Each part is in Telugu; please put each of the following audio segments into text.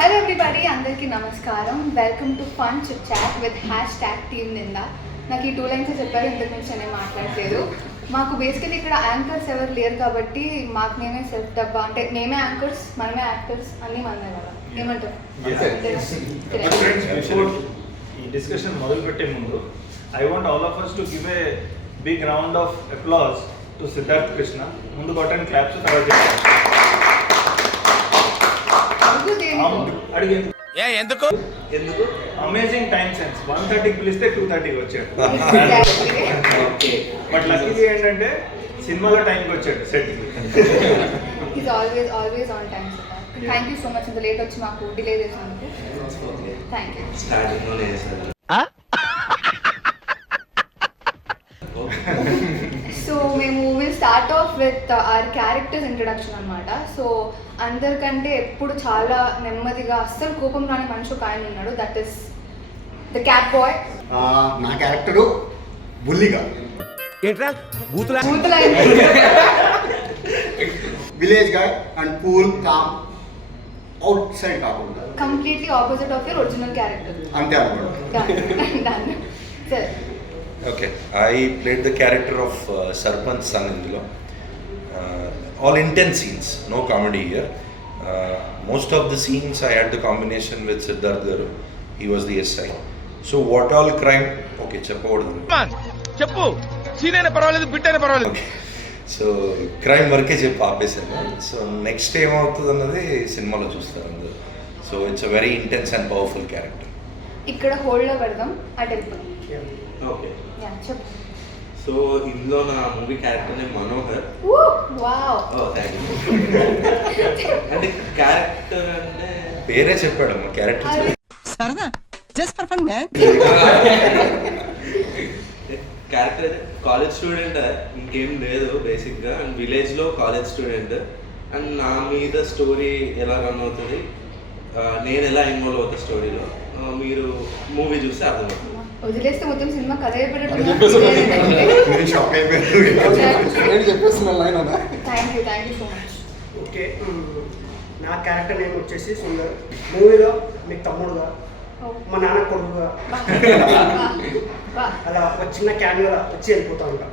హలో ఎవ్రీబడి, అందరికీ నమస్కారం. Welcome to fun chit chat with #team Ninda. నాకు ఈ 2 లైన్స్ చెప్పారు, ఇంతకు నుంచి నేను మాట్లాడలేదు. మాకు బేసికలీ ఇక్కడ యాంకర్స్ ఎవరు లేరు కాబట్టి మాకు మేమే సెల్ఫ్ డబ్బా, అంటే మేమే యాంకర్స్, మనమే యాక్టర్స్ అన్నీ మనమే కదా. ఏమంటారు? ఈ డిస్కషన్ మొదలు పెట్టే ముందు I want all of us to give a big round of applause to Siddharth Krishna. ముందు కొట్టండి క్లాప్స్, తర్వాత ఎందుకు అమేజింగ్ టైం సెన్స్. 1:30కి పిలిస్తే 2:30కి వచ్చాడు. బట్ లక్కీగా ఏంటంటే సినిమాలో టైంకి వచ్చాడు set. Is always on time. Thank you so much, ఇంత లేట్ వచ్చి మాకు డిలే చేసినందుకు. Thank you. సో మేము will start of with our characters introduction అనమాట. సో అందరికంటే ఎప్పుడు చాలా నెమ్మదిగా అస్సలు కోపం రాని మనిషి ఒక ఆయన ఉన్నాడు, that is the cat boy. నా క్యారెక్టరు బుల్లిగా village guy and cool calm outside కాకుండా completely opposite of your original character. అంతే అనుకోండి. సరే. Okay, I played the character of Sarpanch son indulo. All intense scenes, no comedy here. Most of the scenes I had the combination with Siddharth garu. He was the SI. So what all crime? Okay, cheppodu. చెప్పు, సీన్ అయినా పర్వాలేదు, బిట్ అయినా పర్వాలేదు. Okay. So crime వరకే చెప్పి ఆపేసాను. సో నెక్స్ట్ ఏమవుతుంది అన్నది సినిమాలో చూస్తారు అందరూ. So it's a very intense and powerful character. ఇక్కడ హోల్డ్లో పెడదాం, అటు వెళ్ళిపోతాం. ఓకే, చెప్పు. సో ఇందులో నా movie character name Manohar. Wow. Thank you. అంటే క్యారెక్టర్ అంటే పేరే చెప్పాడు, మా క్యారెక్టర్ సరదా just for fun man. Character అయితే కాలేజ్ స్టూడెంట్, ఇంకేం లేదు బేసిక్గా. అండ్ విలేజ్లో కాలేజ్ స్టూడెంట్. అండ్ నా మీద స్టోరీ ఎలా రన్ అవుతుంది, నేను ఎలా ఇన్వాల్వ్ అవుతా స్టోరీలో, మీరు మూవీ చూస్తే అర్థమవుతుంది. వదిలేస్తే మొత్తం సినిమా కథ shock thank you so much. Okay, నా క్యారెక్టర్ నేమ్ వచ్చేసి సుందర్. మూవీలో మీకు తమ్ముడుగా, మా నాన్న కొడుకుగా, అలా ఒక చిన్న క్యాన్గా వచ్చి వెళ్ళిపోతా ఉంటా.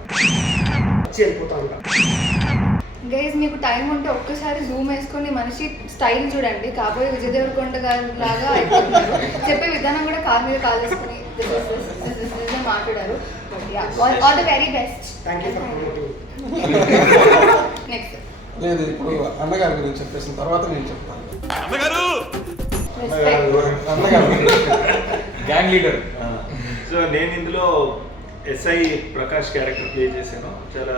గైజ్, మీకు టైం ఉంటే ఒక్కసారి జూమ్ వేసుకొని మనిషి స్టైల్ చూడండి. కాబోయే విజయ్ దేవరకొండ గారి లాగా అయిపోతున్నారు. చెప్పే విధానం కూడా కార్ మీద కాల్ చేసుకుని మాట్లాడారు. All the very best. Thank you for promoting. Next లేదు, ఇప్పుడు అన్నగారి గురించి చెప్పేసిన తర్వాత నేను చెప్తాను. అన్నగారు గ్యాంగ్ లీడర్. సో నేను ఇందులో ఎస్ఐ ప్రకాష్ క్యారెక్టర్ ప్లే చేశాను. చాలా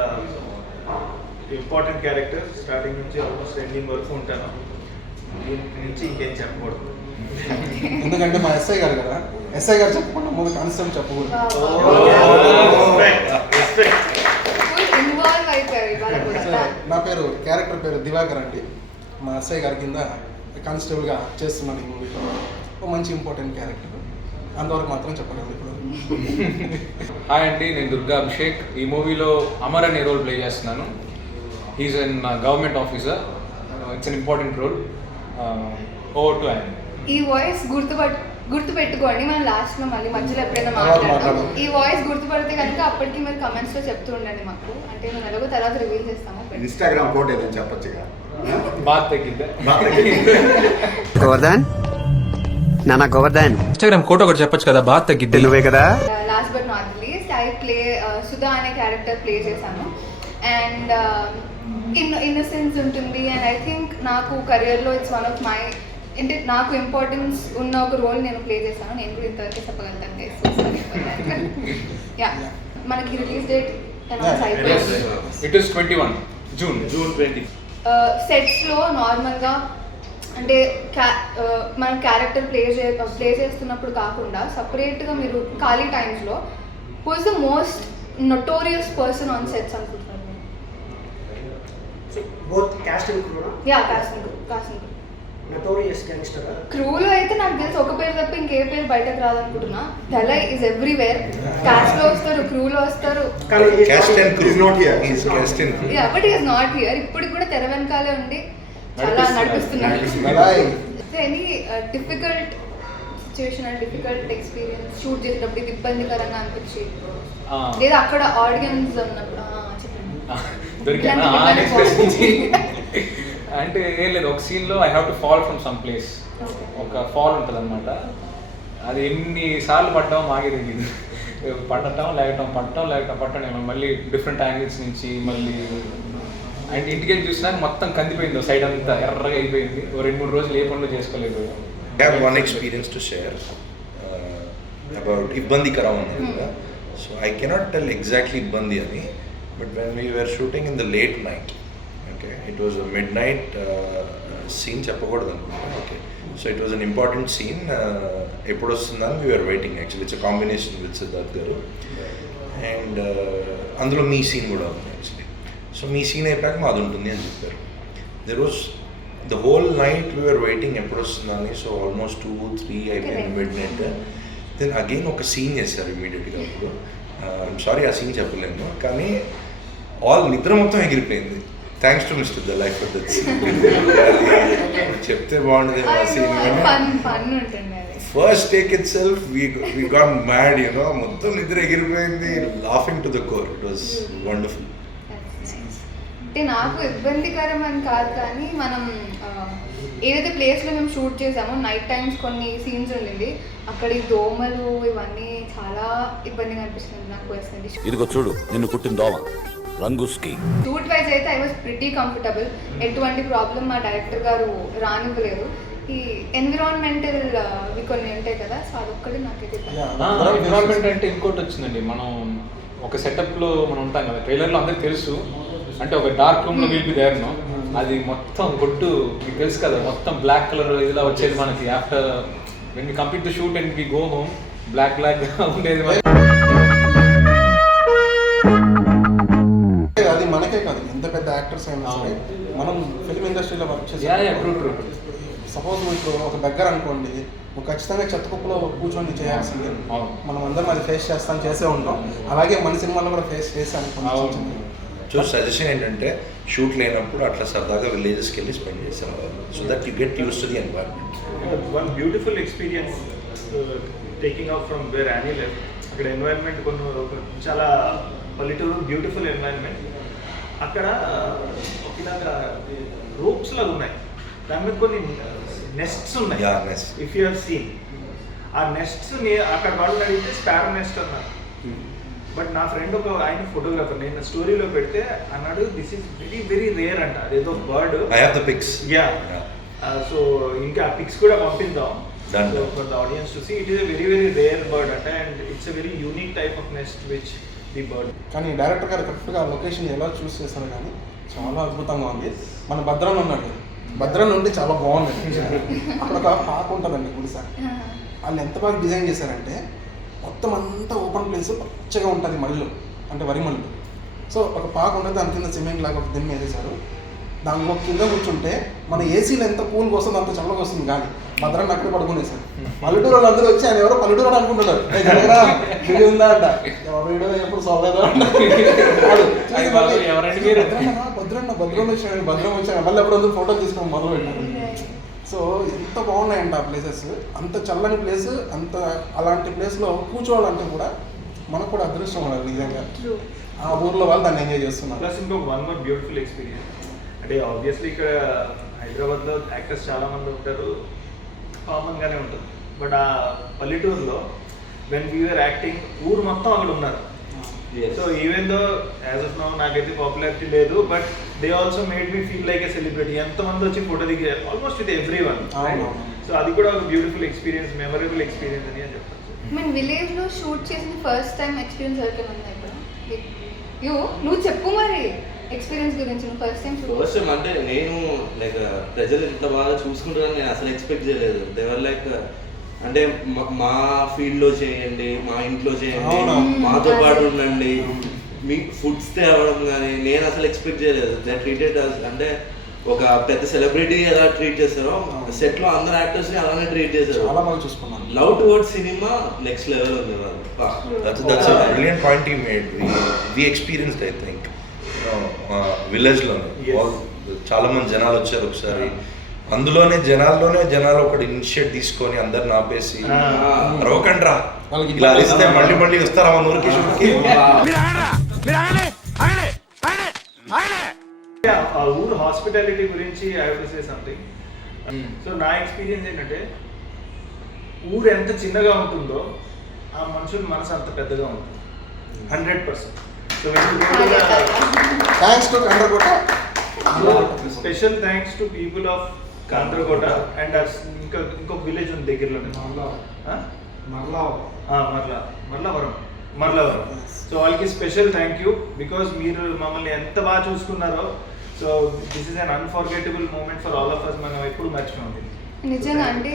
ఇంపార్టెంట్ క్యారెక్టర్. స్టార్టింగ్ నుంచి ఆల్మోస్ట్ ఎండింగ్ వరకు ఉంటాను. దీని నుంచి ఇంకేం చెప్పకూడదు, ఎందుకంటే మా ఎస్ఐ గారు కదా. ఎస్ఐ గారు చెప్పకుండా ముందు కానిస్టేబుల్ చెప్పకూడదు. ఇన్వాల్వ్ అయిపోయారు ఇవాళ కూడా. నా క్యారెక్టర్ పేరు దివాకర్ అండి. మా ఎస్ఐ గారి కింద కానిస్టేబుల్గా చేస్తున్నాను ఈ మూవీలో. ఒక మంచి ఇంపార్టెంట్ క్యారెక్టర్, అంతవరకు మాత్రం చెప్పగలను ఇప్పుడు. హాయ్ అండి, నేను దుర్గా అభిషేక్. ఈ మూవీలో అమర్ అనే రోల్ ప్లే చేస్తున్నాను. He's an government officer. It's an important role. Over to ఆయన. ఈ వాయిస్ గుర్తుపెట్టుకోండి. మనం లాస్ట్లో మళ్ళీ మధ్యలో ఎప్పుడైనా మాట్లాడతాం. ఈ వాయిస్ గుర్తుపడితే కనుక అప్పటికి మీరు కమెంట్స్లో చెప్తూ ఉండండి మాకు. అంటే మేము ఎలాగో తర్వాత రివీల్ చేస్తాము. ఇన్స్టాగ్రామ్ కోడ్ ఏదైనా చెప్పొచ్చుగా. బాగా తగ్గిద్దా గోవర్ధన్ నానా గోవర్ధన్ ఇన్స్టాగ్రామ్ కోట ఒకటి చెప్పొచ్చు కదా, బాగా తగ్గిద్ది. నువ్వే కదా. Last but not least, I play Sudha అనే క్యారెక్టర్ ప్లే చేశాను. అండ్ ఇన్నసెన్స్ ఉంటుంది. అండ్ ఐ థింక్ నాకు కెరియర్లో ఇట్స్ వన్ ఆఫ్ మై, అంటే నాకు ఇంపార్టెన్స్ ఉన్న ఒక రోల్ నేను ప్లే చేశాను. నేను కూడా ఇంతవరకు చెప్పగలుగుతాను. యా, మనకి రిలీజ్ డేట్ అనౌన్స్ అయిపోయింది. It is 21 June 20. సెట్స్లో నార్మల్గా అంటే మనం క్యారెక్టర్ ప్లే చేస్తున్నప్పుడు కాకుండా సపరేట్గా మీరు ఖాళీ టైమ్స్లో who is the most notorious person on sets అనుకుంటున్నారు? Both cast and crew. Yeah, casting notorious gangster. క్రూలో అయితే నాకు తెలిసి ఒక పేరు తప్ప ఇంకే పేరు బయటకు రాదనుకుంటున్నా. దలై ఇస్ ఎవ్రీవేర్. క్యాస్ట్ లో వస్తారు, క్రూలో వస్తారు. Cast and crew is not here. He is cast and crew. Yeah, but he is not here. ఇప్పుడు కూడా తెర వెనకాలే ఉండి చాలా నడిపిస్తున్నారు. Any difficult situation and difficult experience shoot చేసేటప్పుడు ఇది ఇబ్బందికరంగా అనిపించి లేదా అక్కడ ఆడియన్స్ ఉన్నప్పుడు చెప్పండి. దొరికానా ఇలాంటి ఎక్స్ప్రెస్ నుంచి అంటే ఏం లేదు, ఒక సీన్లో I have to fall from some place, ఒక ఫాల్ ఉంటుంది అనమాట. అది ఎన్నిసార్లు పడ్డాం మాకే తెలియదు. పడటం లేకటం మళ్ళీ డిఫరెంట్ యాంగిల్స్ నుంచి మళ్ళీ అండ్ ఇంటికి చూసినాక మొత్తం కందిపోయింది, సైడ్ అంతా ఎర్రగా అయిపోయింది. 2-3 రోజులు ఏ పనులు చేసుకోలేదు. I have one experience to share about Ibbandikaram annada. So I cannot tell exactly Ibbandi ani, but when we were shooting in the late night, okay, it was a midnight scene cheppakodadu anukunta. Okay, so it was an important scene. Eppudu vastundani we were waiting. Actually it's a combination with Siddharth garu and అందులో మీ సీన్ కూడా ఉంది యాక్చువల్లీ. సో మీ సీన్ అయిపోయాక మాది ఉంటుంది అని చెప్పారు. There was the whole night we were waiting ఎప్పుడు వస్తుందని. సో ఆల్మోస్ట్ 2-3 అయిపోయింది మిడ్ నైట్. దెన్ అగైన్ ఒక సీన్ చేశారు ఇమీడియట్గా. అప్పుడు ఐమ్ సారీ ఆ సీన్ చెప్పలేను, కానీ నిద్ర మొత్తం ఎగిరిపోయింది. Thanks to mister the life for that scene. చెప్తే బాగుండేది ఆ సీన్. First take itself we got mad, మొత్తం నిద్ర ఎగిరిపోయింది, laughing to the core. It was wonderful. అంటే నాకు ఇబ్బందికరం అని కాదు, కానీ మనం ఏదైతే ప్లేస్లో మేము షూట్ చేసామో నైట్ టైమ్స్ కొన్ని సీన్స్ ఉండింది, అక్కడ ఈ దోమలు ఇవన్నీ చాలా ఇబ్బందిగా అనిపిస్తుంది నాకు పర్సనలీ. ఇదిగో చూడు నిన్ను కుట్టిన దోమ రంగుస్కి. షూట్ వైజ్ అయితే ఐ వాజ్ ప్రిటీ కంఫర్టబుల్. ఎటువంటి ప్రాబ్లం మా డైరెక్టర్ గారు రానివ్వలేదు. ఈ ఎన్విరాన్మెంటల్ కొన్ని ఉంటాయి కదా, సో అదొక్కటి నాకైతే ఎన్విరాన్మెంట్ అంటే ఇంకోటి వచ్చిందండి. మనం ఒక సెటప్లో మనం ఉంటాం కదా, ట్రైలర్లో అందరికి తెలుసు. అంటే ఒక డార్క్ రూమ్లో విల్ బి దేర్ నో, అది మొత్తం కొట్టు మీకు తెలుసు కదా, మొత్తం బ్లాక్ కలర్ ఇలా వచ్చేది మనకి. After when we complete the shoot and we go home black ఉండేది. అది మనకే కాదు, ఎంత పెద్ద యాక్టర్స్ అయినా సరే మనం ఫిల్మ్ ఇండస్ట్రీలో వర్క్ చేసి సపోజ్ ఇప్పుడు ఒక దగ్గర అనుకోండి, ఖచ్చితంగా చెత్తకుప్పలో కూర్చొని చేయాల్సిందే. మనం అందరం అది ఫేస్ చేసే ఉంటాం. అలాగే మన సినిమాలో కూడా ఫేస్ చేసాను. సో సజెషన్ ఏంటంటే షూట్ లేనప్పుడు అట్లా సరదాగా విలేజెస్కి వెళ్ళి స్పెండ్ చేసాం, so that you get use to the environment. One beautiful experience taking off from where any left. అక్కడ ఎన్వైరన్మెంట్ చాలా పల్లెటూరు, బ్యూటిఫుల్ ఎన్వైరన్మెంట్. అక్కడ ఒకలాగా రూప్స్ లాగా ఉన్నాయి, దాని మీద కొన్ని నెస్ట్స్ ఉన్నాయి. ఇఫ్ యూ హావ్ సీన్ ఆ నెస్ట్స్ అక్కడ వాళ్ళు అడిగితే స్పారో నెస్ట్ అన్నారు. బట్ నా ఫ్రెండ్ ఆయన ఫోటోగ్రాఫర్, నేను స్టోరీలో పెడితే అన్నాడు this is very very rare అంట. అదేదో bird. I have the pics. Yeah, so ఇంకా ఆ పిక్స్ కూడా పంపిద్దాం for the audience to see. It is a very very rare bird అంట, and it's a very unique type of nest which the bird. కానీ డైరెక్టర్ గారు కరెక్ట్గా లొకేషన్ ఎలా చూస్ చేశారు, కానీ చాలా అద్భుతంగా ఉంది. మన భద్రాన్ని ఉన్నాడు, భద్రాన్ని ఉంటే చాలా బాగుంది. అక్కడ ఒక పార్క్ ఉంటుందండి గుడిస, వాళ్ళు ఎంత బాగా డిజైన్ చేశారంటే మొత్తం అంతా ఓపెన్ ప్లేస్ పచ్చగా ఉంటుంది, మళ్ళు అంటే వరి మళ్ళు. సో ఒక పాక ఉంటుంది, దాని కింద స్విమ్మింగ్ లాగా ఒక దిమ్మ వేసేసారు. దానిలో కింద కూర్చుంటే మన ఏసీలో ఎంత కూల్గా వస్తుందో అంత చల్లగా వస్తుంది. కానీ భద్రాన్ని అక్కడ పడుకునేసారు. పల్లెటూరు వాళ్ళు అందరూ వచ్చి ఆయన ఎవరో పల్లెటూరు అనుకుంటున్నారు, వీడియో ఉందా అంట, వీడియో ఎప్పుడు సోలేదా భద్రం వచ్చాడు మళ్ళీ ఎప్పుడు ఫోటో తీసుకొని మొదలు పెట్టారు. సో ఎంత బాగున్నాయంట ఆ ప్లేసెస్, అంత చల్లని ప్లేస్, అంత అలాంటి ప్లేస్లో కూర్చోవాలంటే కూడా మనకు కూడా అదృష్టం ఉండాలి నిజంగా. ఆ ఊర్లో వాళ్ళు దాన్ని ఎంజాయ్ చేస్తున్నారు. ప్లస్ ఇంకొక వన్ మోర్ బ్యూటిఫుల్ ఎక్స్పీరియన్స్ అంటే ఆబ్వియస్లీ ఇక్కడ హైదరాబాద్లో యాక్టర్స్ చాలామంది ఉంటారు, కామన్గానే ఉంటుంది. బట్ ఆ పల్లెటూరులో వెన్ వీఆర్ యాక్టింగ్ ఊరు మొత్తం అక్కడ ఉన్నారు. So even though as of now నాకైతే పాపులారిటీ లేదు, but they also made me feel like a celebrity. ఎంతమంది వచ్చి ఫోటో దిగారు, almost with every one. So అది కూడా ఒక బ్యూటిఫుల్ ఎక్స్పీరియన్స్, మెమరబుల్ ఎక్స్పీరియన్స్ అని చెప్పచ్చు. మన విలేజ్లో షూట్ చేసిన ఫస్ట్ టైం ఎక్స్పీరియన్స్ ఎవరికైనా ఉందా ఇప్పుడు? నువ్వు చెప్పు మరి ఎక్స్పీరియన్స్ గురించి. నువ్వు ఫస్ట్ టైం అంటే నేను లైక్ ప్రజలు ఇంత బాగా చూసుకుంటారని నేను అసలు ఎక్స్పెక్ట్ చేయలేదు. దేవర్ లైక్ అంటే మా ఫీల్డ్లో చేయండి, మా ఇంట్లో చేయండి, మాతో పాటు ఉండండి, మీకు ఫుడ్స్ తేవడం కానీ నేను అసలు ఎక్స్పెక్ట్ చేయలేదు. దే ట్రీటెడ్ అంటే ఒక పెద్ద సెలబ్రిటీ ఎలా ట్రీట్ చేస్తారో సెట్ లో అందరు యాక్టర్స్ ని అలానే ట్రీట్ చేశారు. చాలా బాగా చూసుకున్నాను. Love towards cinema next level ఉంది. That's a brilliant point you made. We experienced, I think, village లోనే చాలా మంది జనాలు వచ్చారు ఒకసారి. అందులోనే జనాలు ఒకటి ఇనిషియేట్ తీసుకొని అందరిని ఆపేసి అరవకండి రా వాళ్ళకి ఇలా అరిస్తే మళ్ళీ వస్తారా మన ఊరికి షూట్కి. ఆ ఊరు హాస్పిటాలిటీ గురించి I have to say something. So నా ఎక్స్పీరియన్స్ ఏంటంటే ఊరు ఎంత చిన్నగా ఉంటుందో ఆ మనుషుల మనసు అంత పెద్దగా ఉంటుంది 100%. So thanks to Kandrakota. Special thanks to people of Kandrakota and ఇంకొక విలేజ్ ఉంది దగ్గరలోనే మర్లవరం. సో వాళ్ళకి స్పెషల్ థ్యాంక్ యూ బికాజ్ మీరు మమ్మల్ని ఎంత బాగా చూసుకున్నారో. So this is an unforgettable moment for all of us. మనం ఎప్పుడు మర్చిపోయింది నిజంగా. అంటే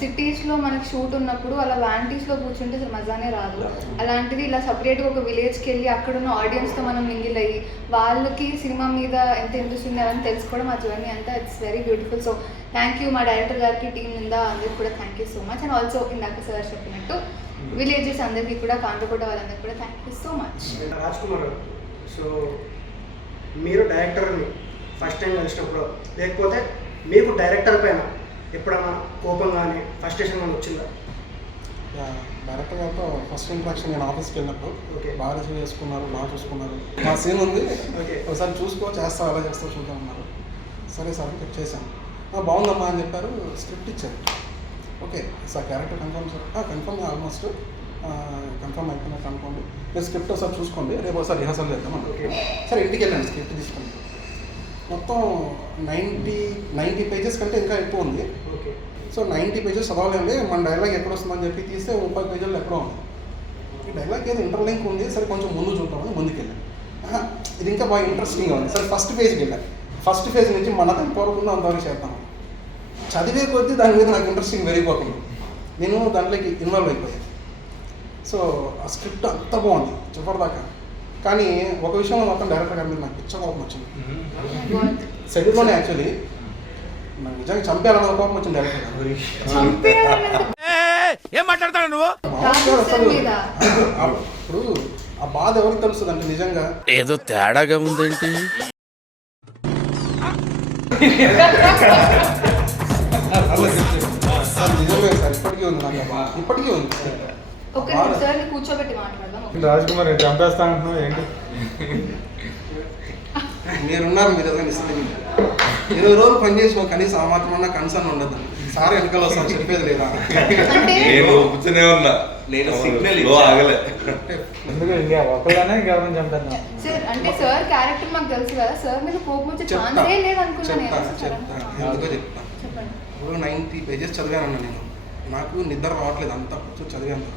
సిటీస్లో మనకి షూట్ ఉన్నప్పుడు అలా వ్యాంటీస్లో కూర్చుంటే అసలు మజానే రాదు. అలాంటిది ఇలా సపరేట్గా ఒక విలేజ్కి వెళ్ళి అక్కడున్న ఆడియన్స్తో మనం మింగిల్ అయ్యి వాళ్ళకి సినిమా మీద ఎంత ఇంట్రెస్ట్ ఉంది అని తెలుసుకోవడం ఆ జర్నీ అంతా it's very beautiful. So thank you మా డైరెక్టర్ గారికి, టీం నిందా అందరికి కూడా thank you so much. And also ఇందాక సార్ చెప్పినట్టు విలేజెస్ అందరికీ కూడా, కాండ్రకోట వాళ్ళందరికీ కూడా thank you so much. Raj Kumar గారు, సో మీరు డైరెక్టర్ని ఫస్ట్ టైం కలిసినప్పుడు లేకపోతే మీకు డైరెక్టర్ పైన ఎప్పుడైనా కోపం కానీ ఫ్రస్ట్రేషన్ కానీ వచ్చిందా? డైరెక్టర్ గారితో ఫస్ట్ ఇంట్రాక్షన్ నేను ఆఫీస్కి వెళ్ళినప్పుడు ఓకే. బాగా రిసీవ్ చేసుకున్నారు, బాగా చూసుకున్నారు. మా సీన్ ఉంది, ఓకే. ఒకసారి చూసుకో, చేస్తావు అలా చేస్తావు చూద్దామన్నారు. సరే సార్ చెక్ చేశాను. బాగుందమ్మా అని చెప్పారు, స్క్రిప్ట్ ఇచ్చారు. Okay sir character confirm almost confirm అయిపోయినట్టు అనుకోండి. మీరు స్క్రిప్ట్ ఒకసారి చూసుకోండి, రేపు ఒకసారి రిహార్సల్ చేద్దాం. ఓకే. సరే ఇంటికి వెళ్ళండి, స్క్రిప్ట్ తీసుకోండి. మొత్తం 90 పేజెస్ కంటే ఇంకా ఎక్కువ ఉంది. ఓకే. సో 90 పేజెస్ చదవలేండి, మన డైలాగ్ ఎక్కడ వస్తుందని చెప్పి తీస్తే 30 పేజీలు ఎక్కడో ఉంది. ఈ డైలాగ్ ఏదో ఇంటర్లింక్ ఉంది, సరే కొంచెం ముందు చూద్దామని ముందుకు వెళ్ళాను. ఇది ఇంకా బాగా ఇంట్రెస్టింగ్గా ఉంది, సరే ఫస్ట్ పేజ్కి వెళ్ళాను. ఫస్ట్ పేజ్ నుంచి మనకు కోరుకుందా అంతవరకు చేద్దాం. చదివే కొద్దీ దాని మీద నాకు ఇంట్రెస్టింగ్ పెరిగిపోతుంది, నేను దాంట్లోకి ఇన్వాల్వ్ అయిపోయాను. సో ఆ స్క్రిప్ట్ అంత బాగుంది చివరిదాకా. కానీ ఒక విషయంలో మొత్తం డైరెక్టర్ గారి మీద నాకు పిచ్చ కోపం వచ్చింది. సెటిల్లోనే యాక్చువల్లీ నాకు నిజంగా చంపేయాలన్న కోపం వచ్చింది డైరెక్టర్ గారు. ఏం మాట్లాడతాడు నువ్వు? ఇప్పుడు ఆ బాధ ఎవరికి తెలుస్తుంది అంటే నిజంగా ఏదో తేడాగా ఉందేంటి? నిజమే సార్, ఇప్పటికీ ఉంది నాకు, ఇప్పటికీ ఉంది. ఓకే సార్ కూర్చోబెట్టి మాట్లాడదాం. రాజ్ కుమార్ చంపేస్తా అంటున్నావు ఏంటి? మీరున్నారు, మీరు ఏదైనా ఇస్తుంది. 20 రోజులు పనిచేసి కనీసం ఆ మాత్రం కన్సర్న్ ఉండదు. సార్ వెనకాల వస్తాను చెప్పేది లేదా? నేను ఒప్పుతూనే ఉన్నా, నేను సిగ్నల్ ఆగలే. సార్ అంటే సార్ క్యారెక్టర్ మాకు తెలుసు కదా, సార్ మీద కోపం వచ్చే ఛాన్సే లేదు అనుకున్నాను. ఎందుకో చెప్తా. చెప్పండి. ఇప్పుడు 90 పేజెస్ చదివానన్నా నేను, నాకు నిద్ర రావట్లేదు, అంతా కూర్చొని చదివాను.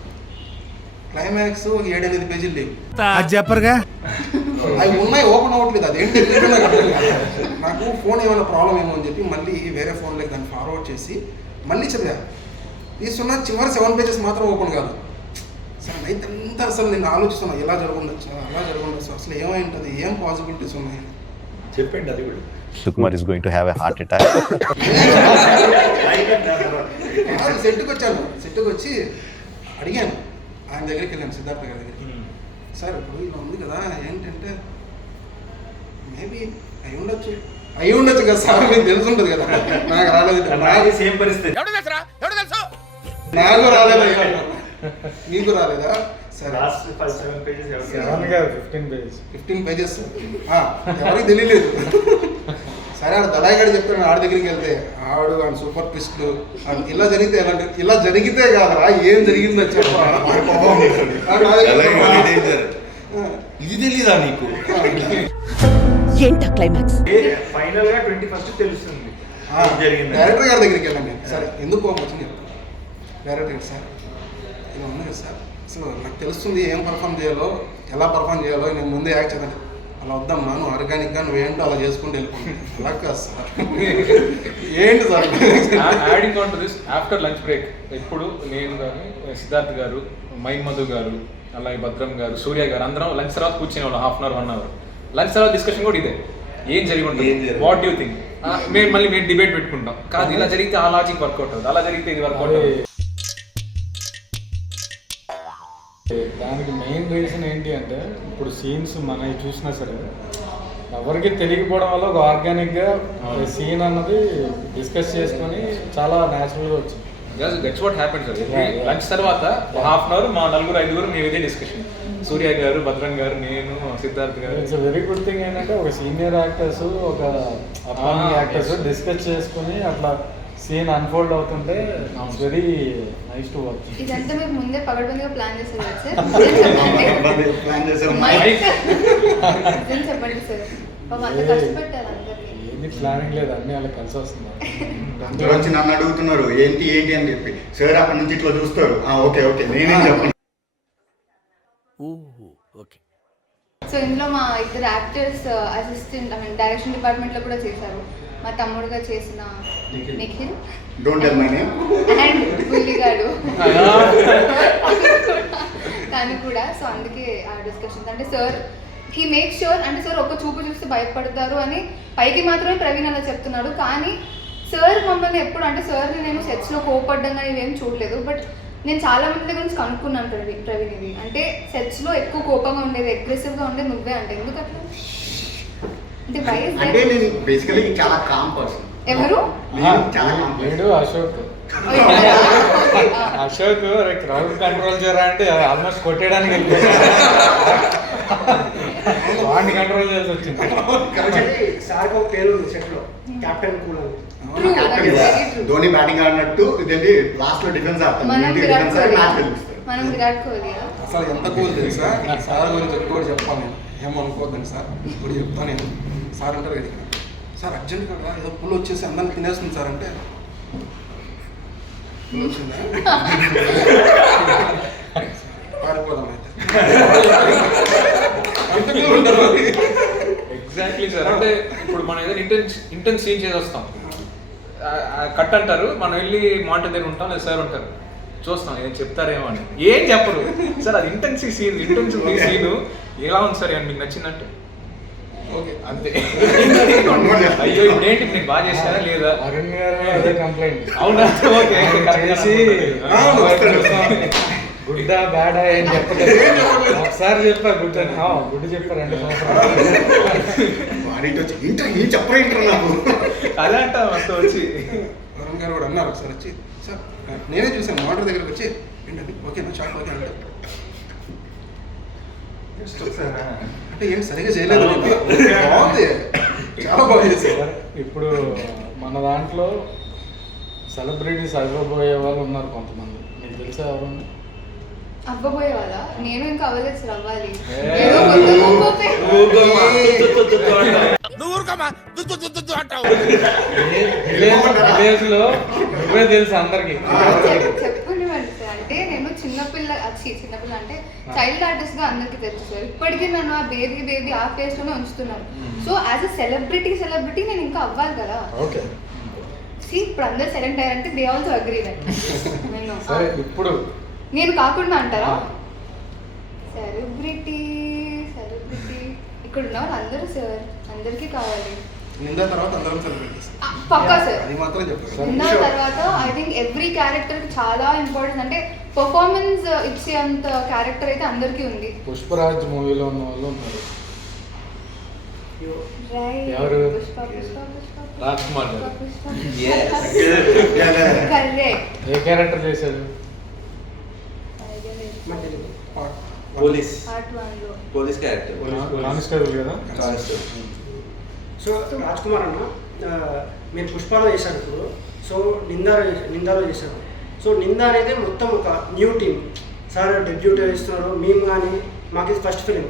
క్లైమాక్స్ 7-8 పేజీలు లేవు. చెప్పరుగా అవి ఉన్నాయి, ఓపెన్ అవ్వట్లేదు. అదేంటి నాకు ఫోన్ ఏమైనా ప్రాబ్లం ఏమో అని చెప్పి మళ్ళీ వేరే ఫోన్లోకి దాన్ని ఫార్వర్డ్ చేసి మళ్ళీ చదివా. తీసుకున్న చివరి 7 పేజెస్ మాత్రం ఓపెన్ కాదు. సరే నైట్ అంతా అసలు నేను ఆలోచిస్తున్నా, ఎలా జరుగుండొచ్చు, అలా జరుగుండొచ్చు, అసలు ఏమైంటుంది, ఏం పాసిబిలిటీస్ ఉన్నాయి చెప్పండి. అది కూడా Sukumar is going to have a heart attack. సెట్కి వచ్చి అడిగాను, ఆయన దగ్గరికి వెళ్ళాను, సిద్ధార్థ గారి దగ్గరికి. సార్ ఇప్పుడు ఇలా ఉంది కదా, ఏంటంటే మేబీ అయి ఉండొచ్చు కదా సార్, మీకు తెలిసి ఉంటుంది కదా. నాకు రాలేదు, సేమ్ పరిస్థితి. నాకు రాలేదు, మీకు రాలేదా? సరే 15 పేజెస్ ఎవరికి తెలియలేదు. సరే ఆడు దళాయిగాడు చెప్తాను, ఆడి దగ్గరికి వెళ్తే ఆడు ఆయన సూపర్ ట్విస్ట్లు ఇలా జరిగితే ఇలా జరిగితే కాదురా, ఏం జరిగిందో చెప్పా. ఇది తెలీదా నీకు? ఏంటా క్లైమాక్స్? ఫైనల్ గా 21st తెలుస్తుంది జరిగింది. డైరెక్టర్ గారి దగ్గరికి వెళ్ళాను నేను. సరే ఎందుకు కోపం వచ్చింది చెప్తాను. డైరెక్టర్ గారు సార్ ఇలా ఉంది కదా సార్, అసలు నాకు తెలుస్తుంది ఏం పర్ఫామ్ చేయాలో, ఎలా పర్ఫామ్ చేయాలో, నేను ముందే యాక్ట్ చేయాలి. అలా వద్దమ్మా, నువ్వు ఆర్గానిక్గా నువ్వేంటో అలా చేసుకుంటూ వెళ్ళిపోయింది. అలా కాదు సార్, ఏంటి sir. Adding on to this, after lunch break ఎప్పుడు నేను కానీ సిద్ధార్థ్ గారు, మైన్ మధు గారు, అలాగే భద్రం గారు, సూర్య గారు అందరం లంచ్ తర్వాత కూర్చునే వాళ్ళు 1/2 hour 1 hour. లంచ్ తర్వాత డిస్కషన్ కూడా ఇదే, ఏం జరిగి ఉంటుంది, వాట్ యూ థింక్. మేము డిబేట్ పెట్టుకుంటాం, కాదు ఇలా జరిగితే ఆ లాజిక్ వర్కౌట్ అవుతుంది, అలా జరిగితే ఇది వర్కౌట్ అవుతుంది. దానికి మెయిన్ రీజన్ ఏంటి అంటే ఇప్పుడు సీన్స్ మనవి చూసినా సరే ఎవరికి తెలియకపోవడం వల్ల ఒక ఆర్గానిక్గా సీన్ అన్నది డిస్కస్ చేసుకొని చాలా న్యాచురల్గా వచ్చింది. That's what happen sir. Lunch తర్వాత హాఫ్ అన్ అవర్ మా నలుగురు ఐదుగురు మేము ఇదే డిస్కషన్. సూర్య గారు, భద్రం గారు, నేను, సిద్ధార్థ్ గారు. ఇట్స్ వెరీ గుడ్ థింగ్ ఏంటంటే ఒక సీనియర్ యాక్టర్స్, ఒక అప్కమింగ్ యాక్టర్స్ డిస్కస్ చేసుకుని అట్లా సీన్ అన్ఫోల్డ్ అవుతుంటే it's very nice to watch. ఇదంతా మీరు ముందే పగడబందిగా ప్లాన్ చేశారు కదా సార్? ప్లాన్ చేసాం. చెప్పండి సార్, అంత కష్టపెట్టారు అందరికీ. ఏది ప్లానింగ్ లేదు, అన్నీ వాళ్ళకి కలిసి వస్తుంది. అందరూ వచ్చి నన్ను అడుగుతున్నారు ఏంటి ఏంటి అని చెప్పి. సార్ అక్కడి నుంచి ఇట్లా చూస్తారు, ఓకే ఓకే నేనేం చెప్పను. సో ఇందులో మా ఇద్దరు యాక్టర్స్ అసిస్టెంట్ డైరెక్షన్ డిపార్ట్మెంట్లో కూడా చేశారు. మా తమ్ముడుగా చేసిన Nikhil don't tell my name and బుల్లిగాడు తను కూడా. సో అందుకే ఆ డిస్కషన్స్ అంటే సార్ హీ మేక్ ష్యూర్ అంటే సార్ ఒక చూపు చూస్తే భయపడతారు అని పైకి మాత్రమే ప్రవీణ్ అలా చెప్తున్నాడు. కానీ సార్ మమ్మల్ని ఎప్పుడు అంటే సార్ని నేను సెట్స్లో కోపడ్డం కానీ ఇవేం చూడలేదు. బట్ నేను చాలా మంది దగ్గర నుంచి కనుక్కున్నాను ప్రవీణ్ ఇది అంటే సెట్స్లో ఎక్కువ కోపంగా ఉండేది, అగ్రెసివ్గా ఉండేది నువ్వే అంటే ఎందుకు అట్లా అంటే అంటే నేను బేసికలీ చాలా కామ్ పర్సన్. ఎవరు? చాలా కామ్. వీడు అశోక్ క్రౌడ్ కంట్రోల్ చేయరా అంటే ఆల్మోస్ట్ కొట్టేయడానికి వెళ్ళిపోయాడు. వాడిని కంట్రోల్ చేసి వచ్చింది. సార్కి ఒక పేరు ఉంది సెట్లో, కెప్టెన్ కూల్ అని. ధోని బ్యాటింగ్ ఆడినట్టు ఇదేంటి లాస్ట్ లో డిఫెన్స్ ఆడతాను. మనం విరాట్ కోహ్లీ అసలు ఎంత కూల్ తెలుసా? సార్ గురించి ఎక్కువ చెప్పాను నేను, ఏమనుకోద్దండి సార్, ఇప్పుడు చెప్తాను నేను. సార్ అంటారు కదా సార్ అర్జెంట్ కదా ఏదో పుల్ వచ్చేసి అందరిని తినేస్తుంది సార్ అంటే పుల్ వచ్చిందా పారిపోదాం అయితే. Exactly sir. అంటే ఇప్పుడు మనం ఏదైనా ఇంటెన్స్ సీన్ చేసి వస్తాం, కట్ అంటారు, మనం వెళ్ళి మానిటర్ దగ్గర ఉంటాం, లేదా సార్ ఉంటారు, చూస్తాం ఏం చెప్తారేమో అని. ఏం చెప్పరు సార్, అది ఇంటెన్సివ్ సీన్ ఎలా ఉంది సార్, ఏమన్నా మీకు నచ్చిందంటే ఓకే అంతే. అయ్యో ఇప్పుడు ఏంటి నేను బాగా చేశారా లేదా అరుణ్ గారు అదే కంప్లైంట్. అవునా? ఓకే గుడ్డ బ్యాడ్ అని చెప్పలేదు. ఒకసారి చెప్పా గుడ్ అని, గుడ్ చెప్పారు 2 సంవత్సరాలు. చెప్పరేంటారు నాకు అదే అంట అంత వచ్చి. వరుణ్ గారు కూడా అన్నారు ఒకసారి వచ్చి, సార్ నేనే చూసాను మోటార్ దగ్గరకు వచ్చి ఏంటండి ఓకేనా చాలా ఓకే అంటే అంటే ఏంటి సరిగా చేయలేదు, బాగుంది చాలా బాగా చేశారు. ఇప్పుడు మన దాంట్లో సెలబ్రిటీస్ అవ్వబోయే వాళ్ళు ఉన్నారు కొంతమంది, మీకు తెలుసా ఎవరు? అవ్వబోయే వాళ్ళ? నేను ఇంకా అవ్వలేదు సార్, అవ్వాలి. విలేజ్ లో నువ్వే తెలుసు అందరికి. చెప్పండి మరి సార్, అంటే నేను చిన్నపిల్ల అంటే చైల్డ్ ఆర్టిస్ట్ గా అందరికి తెలుసు సార్. ఇప్పటికీ నన్ను ఆ బేబీ ఆ ఫేస్ లోనే ఉంచుతున్నారు. సో యాజ్ అ సెలబ్రిటీ నేను ఇంకా అవ్వాలి కదా. ఇప్పుడు అందరు సెలెక్ట్ అయ్యారంటే దే ఆల్సో అగ్రీ దట్. ఇప్పుడు నేను కాకుండా అంటారా సెలబ్రిటీ ఇక్కడ ఉన్న వాళ్ళు అందరూ సార్, అందరికీ కావాలి. నిందా తర్వాత అందరం సెలబ్రిటీస్ పక్కా సార్. అది మాత్రం చెప్పారు. నిందా తర్వాత ఐ థింక్ ఎవ్రీ క్యారెక్టర్ చాలా ఇంపార్టెంట్. అంటే పర్ఫార్మెన్స్ ఇచ్చే అంత క్యారెక్టర్ అయితే అందరికీ ఉంది. పుష్పరాజ్ మూవీలో ఉన్న వాళ్ళు ఉన్నారు. ఎవరు? రాజ్ కుమార్ గారు. ఏ క్యారెక్టర్ చేశారు? పోలీస్ క్యారెక్టర్, కానిస్టేబుల్ కదా. సో రాజ్ కుమార్ అన్న మీరు పుష్పలో చేశారు ఇప్పుడు, సో నిందాలో చేశారు. సో నిందా అనేది మొత్తం ఒక న్యూ టీమ్ సార్ డెబ్యూట్ ఇస్తున్నారు. మేము కానీ మాకు ఇది ఫస్ట్ ఫిలిం.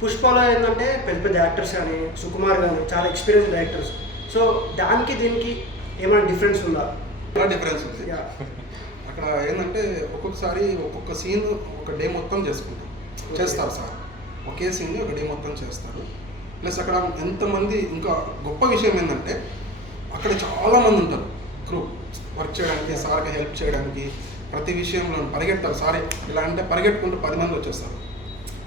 పుష్పలో ఏంటంటే పెద్ద పెద్ద యాక్టర్స్ కానీ సుకుమార్ కానీ చాలా ఎక్స్పీరియన్స్ డైరెక్టర్స్. సో దానికి దీనికి ఏమైనా డిఫరెన్స్ ఉందా? డిఫరెన్స్ ఉంది. అక్కడ ఏంటంటే ఒక్కొక్కసారి ఒక్కొక్క సీన్ ఒక డే మొత్తం చేస్తారు సార్. ఒకే సీన్ని ఒక డే మొత్తం చేస్తారు. ప్లస్ అక్కడ ఎంతమంది, ఇంకా గొప్ప విషయం ఏంటంటే అక్కడ చాలామంది ఉంటారు క్రూ వర్క్ చేయడానికి, సార్కి హెల్ప్ చేయడానికి, ప్రతి విషయంలో పరిగెడతారు. సారీ ఇలా అంటే పరిగెట్టుకుంటూ 10 మంది వచ్చేస్తారు,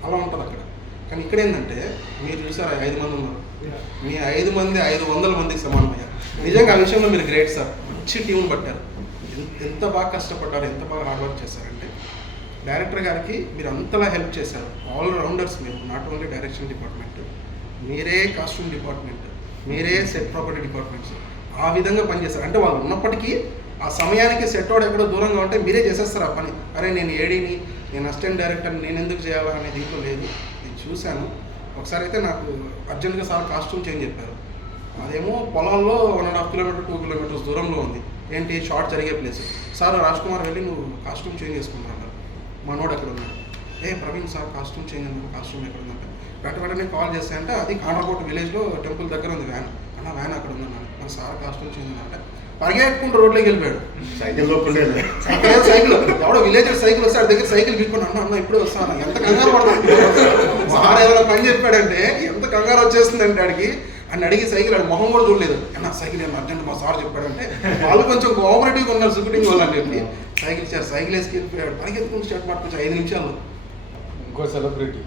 అలా ఉంటుంది అక్కడ. కానీ ఇక్కడ ఏంటంటే మీరు చూసారు 5 మంది ఉన్నారు, మీ 5 మంది 500 మందికి సమానమయ్యారు. నిజంగా ఆ విషయంలో మీరు గ్రేట్ సార్. మంచి టీం పట్టారు, ఎంత బాగా కష్టపడ్డారు, ఎంత బాగా హార్డ్ వర్క్ చేశారంటే డైరెక్టర్ గారికి మీరు అంతలా హెల్ప్ చేశారు. ఆల్ రౌండర్స్ మీరు, నాట్ ఓన్లీ డైరెక్షన్ డిపార్ట్మెంట్, మీరే కాస్ట్యూమ్ డిపార్ట్మెంట్, మీరే సెట్ ప్రాపర్టీ డిపార్ట్మెంట్స్ ఆ విధంగా పనిచేస్తారు. అంటే వాళ్ళు ఉన్నప్పటికీ ఆ సమయానికి సెట్ అవుట్ ఎక్కడో దూరంగా ఉంటే మీరే చేసేస్తారు ఆ పని. అరే నేను ఏడీని, నేను అసిస్టెంట్ డైరెక్టర్ని, నేను ఎందుకు చేయాలా అనే దీంట్లో లేదు. నేను చూశాను ఒకసారి అయితే నాకు అర్జెంట్గా సార్ కాస్ట్యూమ్ చేంజ్ చెప్పారు. అదేమో పొలంలో 1.5 కిలోమీటర్ 2 కిలోమీటర్స్ దూరంలో ఉంది. ఏంటి షార్ట్ జరిగే ప్లేస్. సార్ రాజ్ కుమార్ వెళ్ళి నువ్వు కాస్ట్యూమ్ చేంజ్ చేసుకుంటాను అన్నారు. మనోడు అక్కడ ఉన్నాడు. ప్రవీణ్ సార్ కాస్ట్యూమ్ చేంజ్ అన్నారు, కాస్ట్యూమ్ ఎక్కడ ఉందంటే వెంటనే కాల్ చేస్తే అంటే అది కానర్కోట విలేజ్లో టెంపుల్ దగ్గర ఉంది వ్యాన్. అన్న వ్యాన్ అక్కడ ఉందన్నాను. మన సార్ కాస్ట్యూమ్ చేంజ్ అంటే పరిగెట్టుకుంటూ రోడ్లోకి వెళ్ళిపోయాడు. సైకిల్ ఎవడో విలేజ్ సైకిల్ వస్తే దగ్గర సైకిల్ బిక్కుని అన్న ఇప్పుడే వస్తాను. ఎంత కంగారు పడతాను. సార్ ఏదైనా పని చెప్పాడంటే ఎంత కంగారు వచ్చేస్తుందంటే ఆడికి. అని అడిగి సైకిల్ ఆడు మొహం కూడా చూడలేదు. అన్న సైకిల్ ఏమన్నా అర్జెంట్ మా సార్ చెప్పాడంటే వాళ్ళు కొంచెం కోఆపరేటివ్గా ఉన్నారు షూటింగ్ వాళ్ళు అని చెప్పి సైకిల్ ఇచ్చారు. సైకిల్ వేసుకు వెళ్ళిపోయాడు. పరిగెత్తుకుని స్టార్ట్ పట్టుకొచ్చి 5 నిమిషాలు. ఇంకో సెలబ్రిటీ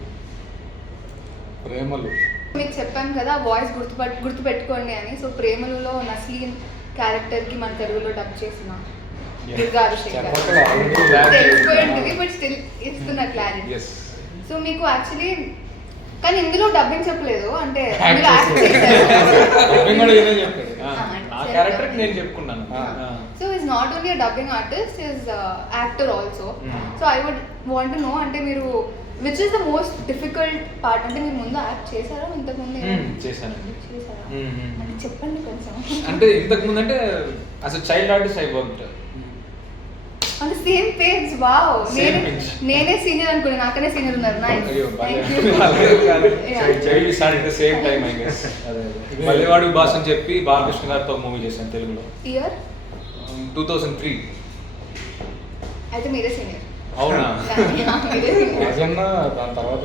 ప్రేమలు. మీకు చెప్పాను కదా వాయిస్ గుర్తుపెట్టుకోండి అని. సో ప్రేమలులో నస్లీన్ క్యారెక్టర్కి మన తెలుగులో డబ్ చేసిన దుర్గా అభిషేక్ తెలిసిపోయింది, బట్ స్టిల్ ఇస్తున్న క్లారిటీ. సో మీకు యాక్చువల్లీ కానీ ఇందులో డబ్బింగ్ చెప్పలేదు అంటే so is not only dubbing artist, is actor also. So I would want to know అంటే మీరు which is the most difficult part. అంటే మీరు ముందు యాక్ట్ చేశారా ఇంతకుముందు? చేశానండి. చేశారా అంటే చెప్పండి కొంచెం. అంటే ఇంతకుముందు అంటే as a child artist I worked అంటే సేమ్ పేజ్. వావ్, నేనే సీనియర్ అనుకున్నాను, నాకనే సీనియర్ ఉన్నారు. Nice, child start at the same time I guess. మల్లెవాడు బాస్ అని చెప్పి బాలకృష్ణ గారితో మూవీ చేశాను తెలుగులో. ఇయర్ 2003. అయితే మీరే సీనియర్. అవునా? దాని తర్వాత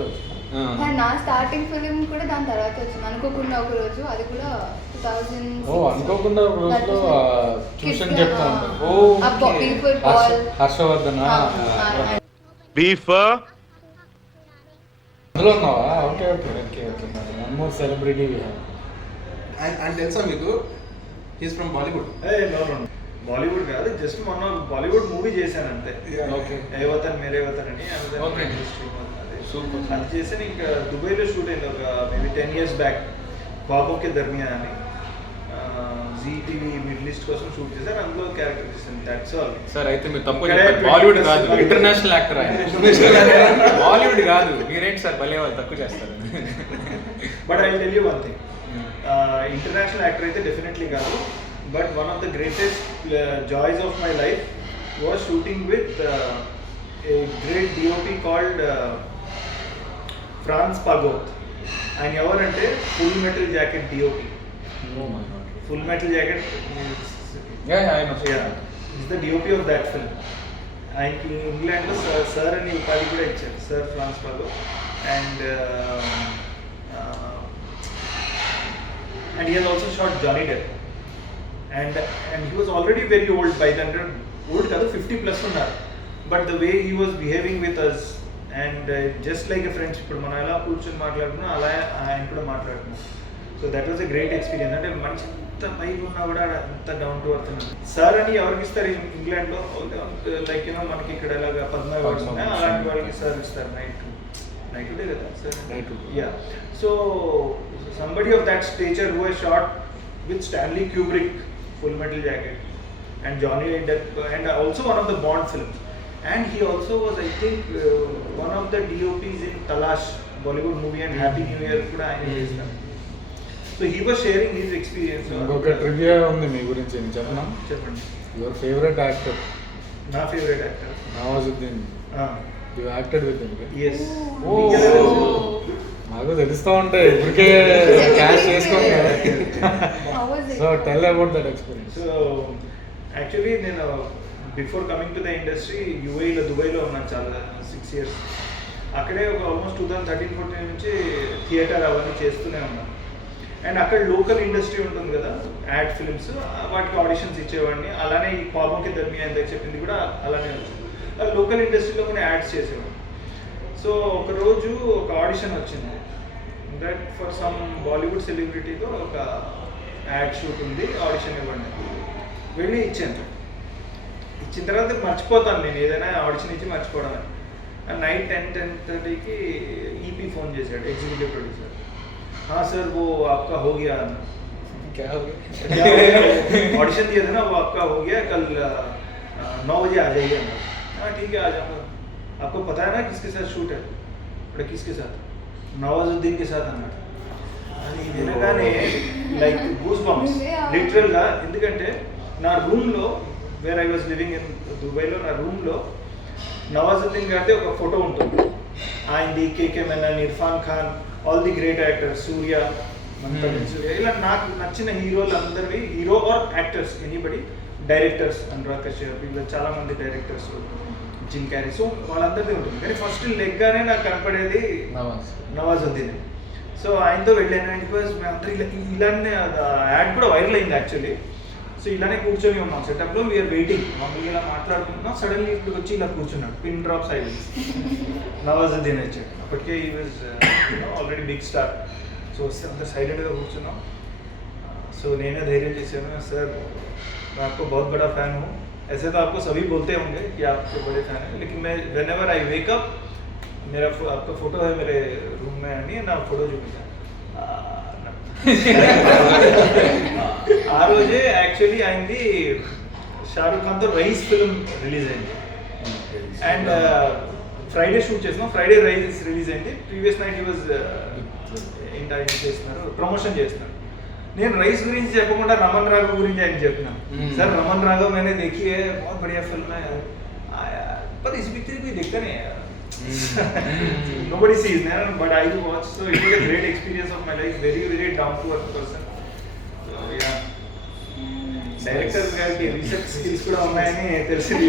నా స్టార్టింగ్ ఫిలిం కూడా దాని తర్వాత వచ్చింది అనుకోకుండా ఒక రోజు. అది కూడా 2000 అనుకోకుండా ఒక రోజులో ట్యూషన్ చెప్తా ఉంటాను. హర్షవర్ధన్ బీఫ్ అందులో ఉన్నావా? Okay okay okay okay. One more celebrity. And తెలుసా మీకు హీస్ ఫ్రమ్ బాలీవుడ్? బాలీవుడ్ కాదు, జస్ట్ మొన్న బాలీవుడ్ మూవీ చేశాను అంతే. ఏ వతన్ మేరే వతన్ అని. అది చేసి ఇంకా దుబాయ్లో షూట్ అయింది ఒక మేబీ 10 years బ్యాక్. బాబోకే దర్మియా అని జీటీవీ మిడిల్ ఈస్ట్ కోసం షూట్ చేశారు. అందులో క్యారెక్టర్ చేశాను. That's all. సార్ అయితే మీరు తప్పు చెప్పారు. బాలీవుడ్ కాదు, ఇంటర్నేషనల్ యాక్టర్ ఆయన. బాలీవుడ్ కాదు. మీరేంటి సార్ భలే వాళ్ళు తక్కువ చేస్తారు. But I tell you one thing, international actor అయితే డెఫినెట్లీ కాదు. But one of the greatest joys of my life was shooting with a great DOP called Frans Pagot. ఆయన ఎవరంటే full metal jacket DOP. Full metal jacket is the DOP of that film. ఆయనకి ఇంగ్లాండ్లో సర్ అని ఉపాధి కూడా ఇచ్చారు, sir Frans Pagot. And he has also shot Johnny Depp. And he was already very old by then. Old kaadu 50+ unnaru. But the way he was behaving with us and just like a friendship, ఇప్పుడు మనం ఎలా కూర్చొని మాట్లాడుకున్నా అలా ఆయన కూడా మాట్లాడుతున్నాం. So that was a great experience. అంటే మంచి ఎంత పైకి ఉన్నా కూడా అంత డౌన్ టు ఎర్త్. సార్ అని ఎవరికి ఇస్తారు ఇంగ్లాండ్లో? లైక్ యూనో మనకి ఇక్కడ ఎలాగా పద్మ అవార్డ్స్ ఉన్నాయి, అలాంటి వాళ్ళకి సార్ ఇస్తారు. నైట్ డే కదా sir. Yeah. So somebody of that stature who has shot with Stanley Kubrick, Full Metal Jacket, and Johnny Depp, and also one of the Bond films. And he also was, I think, one of the DOPs in Talash, Bollywood movie, and Happy New Year kuda ayane chestam. So he was sharing his experience. ఇంకొక ట్రివియా ఉంది మీ గురించి, నేను చెప్పనా? చెప్పండి. Your favourite actor? నా favourite actor Nawazuddin. You acted with him? yes. నాకు తెలుస్తూ ఉంటాయి ఇప్పటికే క్యాష్ చేసుకోండి కదా. So tell about that experience. So actually నేను before coming to the industry యూఏఈలో దుబాయ్లో ఉన్నాను చాలా 6 years. అక్కడే ఒక ఆల్మోస్ట్ 2013-14 నుంచి థియేటర్ అవన్నీ చేస్తూనే ఉన్నాను. అండ్ అక్కడ లోకల్ ఇండస్ట్రీ ఉంటుంది కదా, యాడ్ ఫిల్మ్స్, వాటికి ఆడిషన్స్ ఇచ్చేవాడిని. అలానే ఈ పాపంకి దర్మియా ఎంత చెప్పింది కూడా అలానే వచ్చింది. లోకల్ ఇండస్ట్రీలో కూడా యాడ్స్ చేసేవాడు. సో ఒకరోజు ఒక ఆడిషన్ వచ్చింది, దట్ ఫర్ సమ్ బాలీవుడ్ సెలబ్రిటీతో ఒక యాడ్ షూట్ ఉంది, ఆడిషన్ ఇవ్వండి. వెళ్ళి ఇచ్చాను. ఇచ్చిన తర్వాత మర్చిపోతాను నేను ఏదైనా ఆడిషన్ ఇచ్చి మర్చిపోవడం. నైట్ 10-10:30కి ఈపీ ఫోన్ చేశాడు, ఎగ్జిక్యూటివ్ ప్రొడ్యూసర్. हाँ सर वो आपका हो गया क्या हो गया? ऑडिशन दिया था ना, वो आपका हो गया, कल 9 बजे आ जाइए। हाँ ठीक है, आ जाऊँगा। आपको पता है ना किसके साथ शूट है? अरे किसके साथ? नवाजुद्दीन के साथ అన్నాడు. అది వినగానే లైక్ గూస్ బంప్స్ లిటరల్గా. ఎందుకంటే నా రూమ్లో where I was living in దుబాయ్లో, నా రూమ్లో నవాజుద్దీన్ గారితో ఒక ఫోటో ఉంటుంది. ఆయనది, KK Menon, Irrfan Khan, all the great actors, Suriya, Suriya, ఇలా నాకు నచ్చిన హీరోలు అందరివి, hero or actors anybody, directors, Anurag Kashyap, ఇలా చాలామంది డైరెక్టర్స్, జిమ్ క్యారీ, సో వాళ్ళందరిది ఉంటుంది. కానీ ఫస్ట్ లెగ్గానే నాకు కనపడేది నవాజుద్దీన్. సో ఆయనతో వెళ్ళాను. అండ్ బికాజ్ మేమందరూ ఇలానే యాడ్ కూడా వైరల్ అయింది యాక్చువల్లీ. సో ఇలానే కూర్చొని ఉన్నాం సెటప్లో, వీఆర్ వెయిటింగ్, మామూలుగా ఇలా మాట్లాడుకుంటున్నాం. సడన్లీ ఇప్పుడు వచ్చి ఇలా కూర్చున్నాడు, పిన్ డ్రాప్ సైలెన్స్. నవాజుద్దీన్ వచ్చాడు. అప్పటికే ఈ was already big star. So వస్తే అందరు సైలెంట్గా కూర్చున్నాం. సో నేనే ధైర్యం చేశాను, सर मैं आपको बहुत बड़ा फ़ैन हूँ. ऐसे तो आपको सभी बोलते होंगे कि आपके बड़े फ़ैन हैं, लेकिन मैं when ever I wake up मेरा आपका फ़ोटो है मेरे रूम में అని నా ఫోటో చూపించాను. ఆ రోజే యాక్చువల్లీ అయింది షారూక్ ఖాన్తో రైస్ ఫిల్మ్ రిలీజ్ అయింది. అండ్ ఫ్రైడే షూట్ చేస్తున్నాం, ఫ్రైడే రైస్ రిలీజ్ అయింది. ప్రీవియస్ నైట్ ఈ వాజ్ ఏంటి చేస్తున్నారు, ప్రమోషన్ చేస్తున్నారు. నేను రైస్ గురించి చెప్పకుండా రమన్ రాఘవ్ గురించి ఆయన చెప్తున్నాను. సార్ रमन राघव मैंने देखी है, बहुत बढ़िया फिल्म है, पर इस पिक्चर कोई देखता नहीं है. Nobody sees, but I watched, so it was a great experience of my life. Very very down to earth person. So yeah, director గారికి రీసెర్చ్ స్కిల్స్ కూడా ఉన్నాయని తెలిసింది.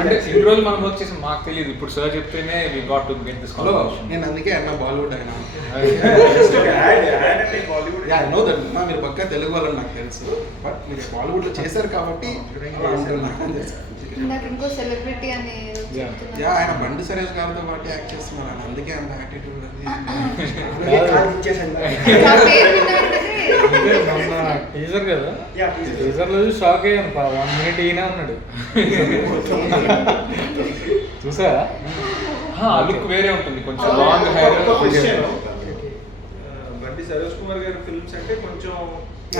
అంటే ఇన్ని రోజులు మనం వర్క్ చేసి మాకు తెలియదు, ఇప్పుడు సార్ చెప్తేనే we got to get this conversation. నేను అందుకే అన్న బాలీవుడ్ అయినా Bollywood. Yeah I know that మీరు పక్కా తెలుగు వాళ్ళని నాకు తెలుసు, బట్ మీరు బాలీవుడ్లో చేశారు కాబట్టి నాకు ఇంకో సెలబ్రిటీ అని యా ఆయన బండి సురేష్ గారితో పాటు యాక్ట్ చేస్తున్నారు ఆయన, అందుకే అంత యాటిట్యూడ్ టీజర్ కదా, టీజర్ లో షాక్ అయ్యాను. 1 minute ఈయన ఉన్నాడు చూసారా? ఆ లుక్ వేరే ఉంటుంది, కొంచెం లాంగ్ హెయిర్. బండి సరోజ్ కుమార్ గారి ఫిల్మ్స్ అంటే కొంచెం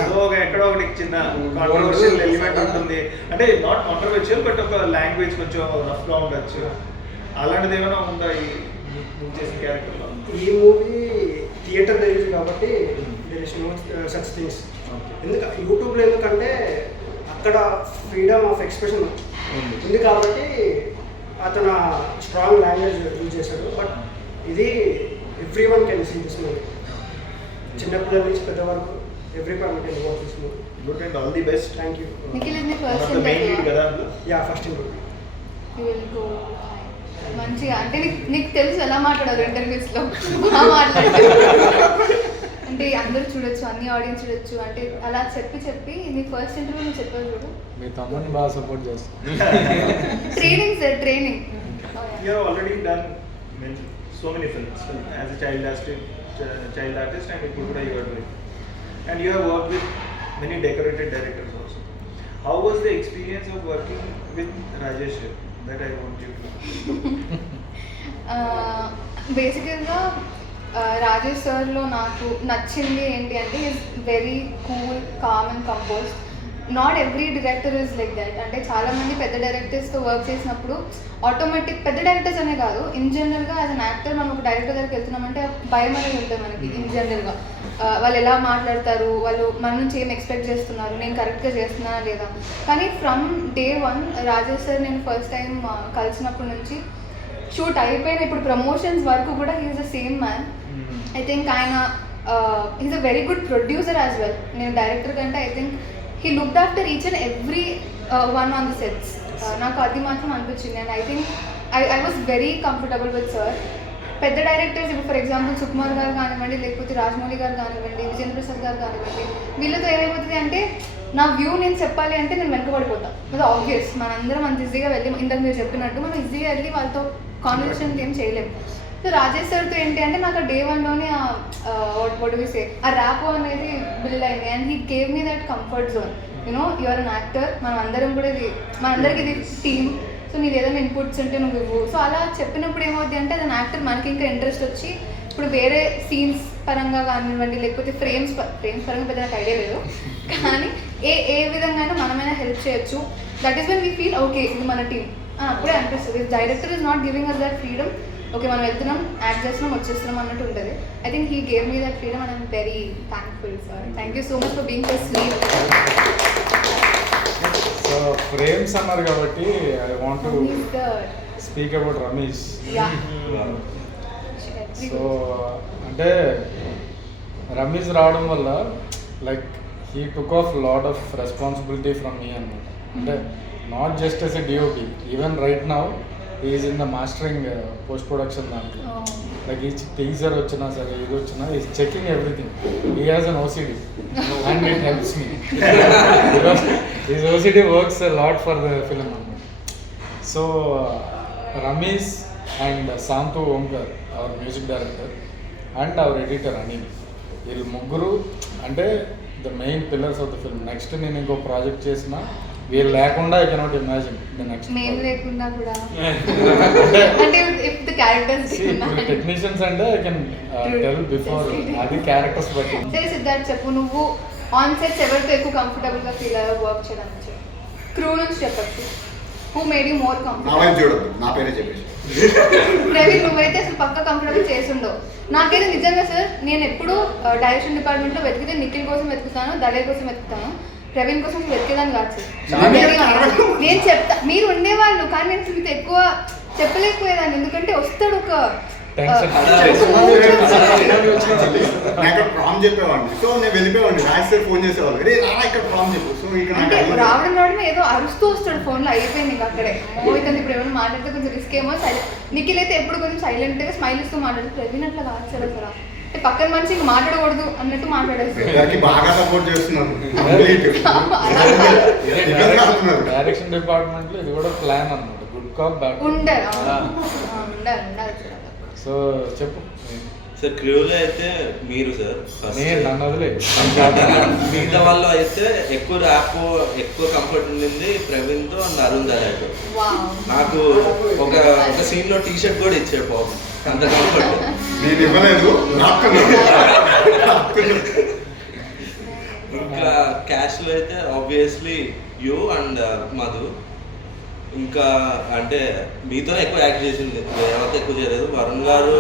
ఏదో ఒక ఎక్కడో ఒకటి చిన్న కాంట్రవర్షియల్ ఎలిమెంట్ ఉంటుంది. అంటే నాట్ కాంట్రవర్షియల్, బట్ ఒక లాంగ్వేజ్ కొంచెం రఫ్గా ఉండొచ్చు. అలాంటిది ఏమైనా ఉందా ఈ నువ్వు చేసిన క్యారెక్టర్లో? ఈ మూవీ థియేటర్ రిలీజ్ కాబట్టి there is no such things. ఎందుకంటే యూట్యూబ్లో ఎందుకంటే అక్కడ ఫ్రీడమ్ ఆఫ్ ఎక్స్ప్రెషన్ ఉంది కాబట్టి అతను స్ట్రాంగ్ లాంగ్వేజ్ యూజ్ చేశాడు. బట్ ఇది every one can see this movie, చిన్నపిల్లల నుంచి పెద్ద వరకు every one can watch this movie. Good and all the best. Thank you. Nikhil is the first main lead కదా? Yeah first interview. You will go మంచిగా. అంటే నీకు తెలుసు ఎలా మాట్లాడారు ఇంటర్వ్యూస్లో, మాట్లాడారు అంటే అందరూ చూడొచ్చు, అన్ని ఆడియన్స్ చూడొచ్చు, అంటే అలా చెప్పి నీ ఫస్ట్ ఇంటర్వ్యూ నువ్వు చెప్పావు చూడు. మీ తమ్ముడిని బాగా సపోర్ట్ చేస్తాను. Training sir, training. You have already done so many films as a child artist, and ఇప్పుడు కూడా you are doing. And you have worked with many decorated directors also. How was the experience of working with Rajesh? That I want you to know. బేసికల్గా రాజేష్ సార్లో నాకు నచ్చింది ఏంటి అంటే is very cool, calm and composed. Not every director is like that. అంటే చాలామంది పెద్ద డైరెక్టర్స్తో వర్క్ చేసినప్పుడు ఆటోమేటిక్, పెద్ద డైరెక్టర్స్ అనే కాదు, ఇన్ జనరల్గా యాజ్ అన్ యాక్టర్ మనం ఒక డైరెక్టర్ దగ్గరికి వెళ్తున్నామంటే భయం అనేది ఉంటుంది మనకి ఇన్ జనరల్గా. వాళ్ళు ఎలా మాట్లాడతారు, వాళ్ళు మన నుంచి ఏం ఎక్స్పెక్ట్ చేస్తున్నారు, నేను కరెక్ట్గా చేస్తున్నానా లేదా. కానీ ఫ్రమ్ డే 1 రాజేష్ సార్ నేను ఫస్ట్ టైం కలిసినప్పటి నుంచి షూట్ అయిపోయిన ఇప్పుడు ప్రమోషన్స్ వరకు కూడా he is the same man. I think ఆయన is a very good producer as well. నేను డైరెక్టర్ కంటే I think he looked after each and every one on the sets. నాకు అది మాత్రం అనిపించింది. And I think I was very comfortable with sir. పెద్ద డైరెక్టర్స్ ఇప్పుడు ఫర్ ఎగ్జాంపుల్ సుకుమార్ గారు కానివ్వండి, లేకపోతే రాజమౌళి గారు కానివ్వండి, విజేంద్ర ప్రసాద్ గారు కానివ్వండి, వీళ్ళతో ఏమైపోతుంది అంటే నా వ్యూ నేను చెప్పాలి అంటే నేను వెనకబడిపోతాను. అది ఆబ్వియస్. మనందరం అంత ఈజీగా వెళ్ళి, ఇంతకు మీరు చెప్పినట్టు మనం ఈజీగా వెళ్ళి వాళ్ళతో కాన్వర్సేషన్ ఏం చేయలేము. సో రాజేష్ సార్తో ఏంటి అంటే నాకు డే 1లోనే what do we say a rapport అనేది బిల్డ్ అయింది. And he gave me that comfort zone. You know you're an actor, మనం అందరం కూడా ఇది, మనందరికి ఇది టీమ్. సో నీకు ఏదైనా ఇన్పుట్స్ ఉంటే నువ్వు ఇవ్వు. సో అలా చెప్పినప్పుడు ఏమవుతుంది అంటే అది యాక్టర్ మనకి ఇంకా ఇంట్రెస్ట్ వచ్చి ఇప్పుడు వేరే సీన్స్ పరంగా కానివ్వండి, లేకపోతే ఫ్రేమ్స్ పరంగా పెద్ద నాకు ఐడియా లేదు, కానీ ఏ విధంగా అయినా మనమైనా హెల్ప్ చేయొచ్చు. That is when we feel okay ఇది మన టీమ్ అప్పుడే అనిపిస్తుంది. Director is not giving us that freedom, okay మనం వెళ్తున్నాం, యాక్ట్ చేస్తున్నాం, వచ్చేస్తున్నాం అన్నట్టు ఉంటుంది. I think he gave me that freedom and I'm very thankful sir. Thank you so much for being so sweet. So frames అన్నారు కాబట్టి I want to speak about Ramesh. So అంటే రమేష్ రావడం వల్ల like he took of lot of responsibility from me అన్నమాట. అంటే not just as a DOP, even right now is in the mastering post production దాంట్లో. లైక్ ఈ టీజర్ వచ్చినా సరే ఇది వచ్చినా is checking everything. He has an OCD and it helps me. His OCD works lot for the film అన్నమాట. So Ramesh and Shanthu Omkar our music director and our editor Anil, వీళ్ళు ముగ్గురు అంటే the main pillars of the film. Next నేను ఇంకో ప్రాజెక్ట్ చేసిన వీళ్ళు లేకుండా I cannot imagine the next. మేము లేకుండా కూడా అంటే ఇఫ్ ద క్యారెక్టర్స్ టెక్నీషియన్స్ అంటే ఐ కెన్ టెల్ బిఫోర్ అది క్యారెక్టర్స్ బట్టి. సరే సిద్ధార్థ్ చెప్పు, నువ్వు ఆన్ సెట్స్ ఎవరితో ఎక్కువ కంఫర్టబుల్గా ఫీల్ అయ్యావు వర్క్ చేయడానికి? చెప్పు, క్రూ నుంచి చెప్పచ్చు. Who made you more comfortable? చూడదు, నా పేరే చెప్పేసి. ప్రవీణ్ నువ్వైతే అసలు పక్క కంఫర్టబుల్ చేస్తుండవు. నాకైతే నిజంగా సార్, నేను ఎప్పుడు డైరెక్షన్ డిపార్ట్మెంట్లో వెతికితే నిఖిల్ కోసం వెతుకుతాను, దళే కోసం వెతుకుతాను, ప్రవీణ్ కోసం వెతికేదాన్ని కాదు సార్. నేను చెప్తా, మీరు ఉండేవాళ్ళు, కానీ నేను మీతో ఎక్కువ చెప్పలేకపోయేదాన్ని, ఎందుకంటే వస్తాడు ఒక ఇక్కడ ప్రామ్ చెప్పేవాడిని. సో నేను వెళ్ళిపోయేవాడిని, రాజేశ్వరి ఫోన్ చేసేవాళ్ళు, రే రా ఇక్కడ ప్రామ్ చెప్పు. సో ఇక్కడ అంటే రావడం ఏదో అరుస్తూ వస్తాడు ఫోన్లో, అయిపోయింది ఇంకా అక్కడే. మోహిత్ ఇప్పుడు ఏమైనా మాట్లాడితే కొంచెం రిస్క్ ఏమో. నిఖిల్ అయితే ఎప్పుడు కొంచెం సైలెంట్గా స్మైల్ ఇస్తూ మాట్లాడుతూ, ప్రవీణ్ అట్లా కాదు సార్ అసలు అంటే పక్కన మనిషి ఇంక మాట్లాడకూడదు అన్నట్టు మాట్లాడేస్తారు. బాగా సపోర్ట్ చేస్తున్నారు డైరెక్షన్ డిపార్ట్మెంట్ లో. ఇది కూడా ప్లాన్ అన్నమాట, గుడ్ కాప్ బ్యాడ్ ఉండాలి. సో చెప్పు సార్. క్రూలో అయితే మీరు సార్ నన్ను వదిలే. మిగతా వాళ్ళు అయితే ఎక్కువ ర్యాప్ ఎక్కువ కంఫర్ట్ ఉండింది ప్రవీణ్తో అండ్ అరుణ్ దళాతో. నాకు ఒక సీన్ లో టీ షర్ట్ కూడా ఇచ్చాడు పాపం, అంత కంఫర్ట్. నేను ఇవ్వలేదు. ఇంకా క్యాష్ లో అయితే ఆబ్వియస్లీ యూ అండ్ మధు. ఇంకా అంటే మీతో ఎక్కువ యాక్ట్ చేసింది, ఎవరితో ఎక్కువ చేయలేదు. వరుణ్ గారు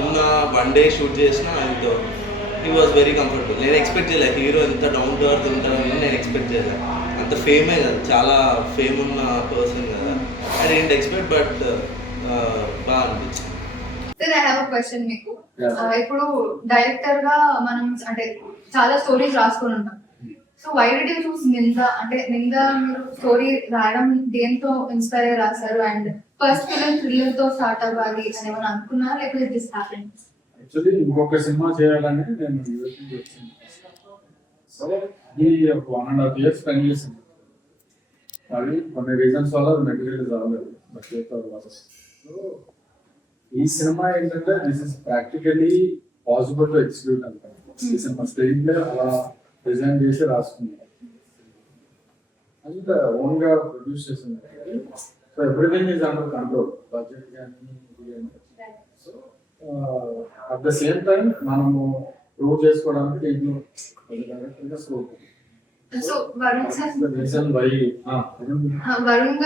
ఉన్న వన్ డే షూట్ చేసిన ఆయనతో హీ వాజ్ వెరీ కంఫర్టబుల్. నేను ఎక్స్పెక్ట్ చేయలేదు హీరో ఎంత డౌన్ టు అర్త్ ఉంటారని నేను ఎక్స్పెక్ట్ చేయలేదు. అంత ఫేమే కదా, చాలా ఫేమ్ ఉన్న పర్సన్ కదా. ఐ డోంట్ ఎక్స్పెక్ట్, బట్ బాగా అనిపించింది. ఐ హావ్ అ క్వశ్చన్ మీకు. ఇప్పుడు డైరెక్టర్ గా మనం అంటే చాలా స్టోరీస్ రాసుకొని ఉంటాం. So why did you choose Ninda? అంటే నింద మీరు స్టోరీ రాయడం దేంతో ఇన్స్పైర్ అయ్యి రాశారు? అండ్ ఫస్ట్ ఫిలిం థ్రిల్లర్ తో స్టార్ట్ అవ్వాలి అని ఏమైనా అనుకున్నారా, లేకపోతే దిస్ హ్యాపెన్? యాక్చువల్లీ ఇంకొక సినిమా చేయాలని నేను యూఎస్ నుంచి వచ్చింది. సో ఇది ఒక 1.5 years స్పెండ్ చేసింది. అది కొన్ని రీజన్స్ వల్ల మెటీరియల్ రాలేదు, బట్ సో ఈ సినిమా ఏంటంటే this is practically possible to execute అంటారు. ఈ సినిమా స్టేజ్ లో అలా డిజైన్ చేసి రాసుకున్నాం, అంత ఓన్ గా ప్రొడ్యూస్ చేసింది. So everything is under control, budget కానీ. So at the same time మనము ప్రూవ్ చేసుకోవడానికి దీంట్లో scope. So reason why Varun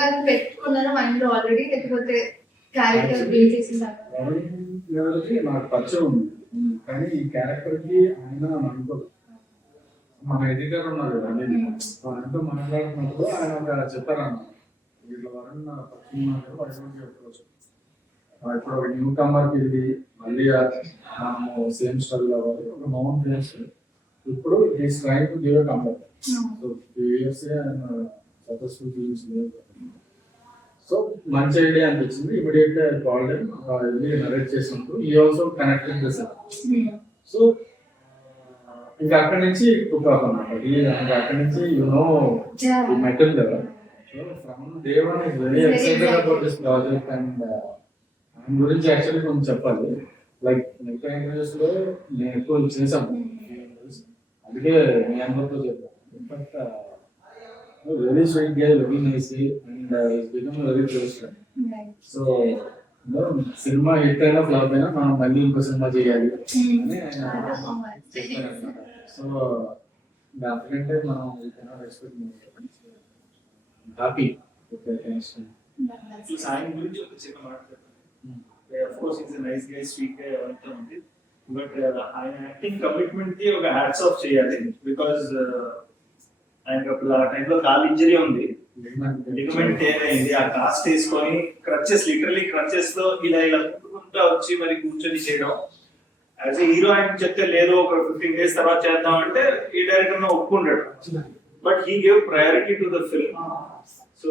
garu పెట్టుకున్నారా మైండ్ లో ఆల్రెడీ, లేకపోతే క్యారెక్టర్ బిల్డ్ చేసేసారు? వరుణ్ గారికి నాకు పరిచయం ఉంది, కానీ ఈ క్యారెక్టర్ కి ఆయన అనుకోదు. మన ఎడిటర్ ఉన్నారు కదా, ఆయనతో మాట్లాడుతున్నప్పుడు ఆయన ఒక చెప్పారన్న, వీళ్ళు వరుణ్ పరిచయం ఉన్నారు, వాటి చెప్పవచ్చు. ఇప్పుడు ఒక న్యూ కమర్కి ఇది మళ్ళీ మనము సేమ్ స్టైల్ అవ్వాలి, ఒక మౌన్ ఫేస్. ఇప్పుడు is trying to give a comfort. So previous ఆయన సక్సెస్ఫుల్ ఫిల్మ్స్ లేవు. సో మంచి ఐడియా అనిపించింది. ఇమీడియట్లీ ఐ కాల్డ్ హిమ్, వెళ్ళి నరేట్ చేసినప్పుడు ఈ ఆల్సో కనెక్టెడ్ దిస్. సో ఇంకా అక్కడి నుంచి కుక్ ఆఫ్ అన్నమాట. ఇంకా అక్కడి నుంచి మెటల్ కదా. So from day one is very excited about this project. And ఆయన గురించి యాక్చువల్లీ కొంచెం చెప్పాలి. లైక్ మిగతా ఇంటర్వ్యూస్ లో నేను ఎక్కువ చేశాను, అందుకే మీ అందరితో చెప్పాను. In fact very sweet guy, very nice, and he's become a very close friend. So cinema hit అయినా ఫ్లాప్ అయినా మనం మళ్ళీ ఇంకో సినిమా చేయాలి అని ఆయన సో దానికంటే మనం హ్యాపీ సాయం గురించి ఒక చిన్న మాట of course is nice guy sweet guy అంతా ఉంది బట్ ఆయన యాక్టింగ్ కమిట్మెంట్ కి ఒక హ్యాట్స్ ఆఫ్ చేయాలి బికాజ్ ఆయనకి అప్పుడు ఆ టైంలో కాల్ ఇంజరీ ఉంది, లిగమెంట్ టేర్ అయింది. ఆ కాస్ట్ వేసుకొని క్రచెస్ లిటరలీ క్రచెస్ తో ఇలా ఇలా కుట్టుకుంటా వచ్చి మరి కూర్చొని చేయడం యాజ్ ఏ హీరో ఆయన చెప్తే లేదు ఒక 15 days తర్వాత చేద్దాం అంటే ఈ డైరెక్టర్ ఒప్పుకుంటాడు. But he gave priority to the film. So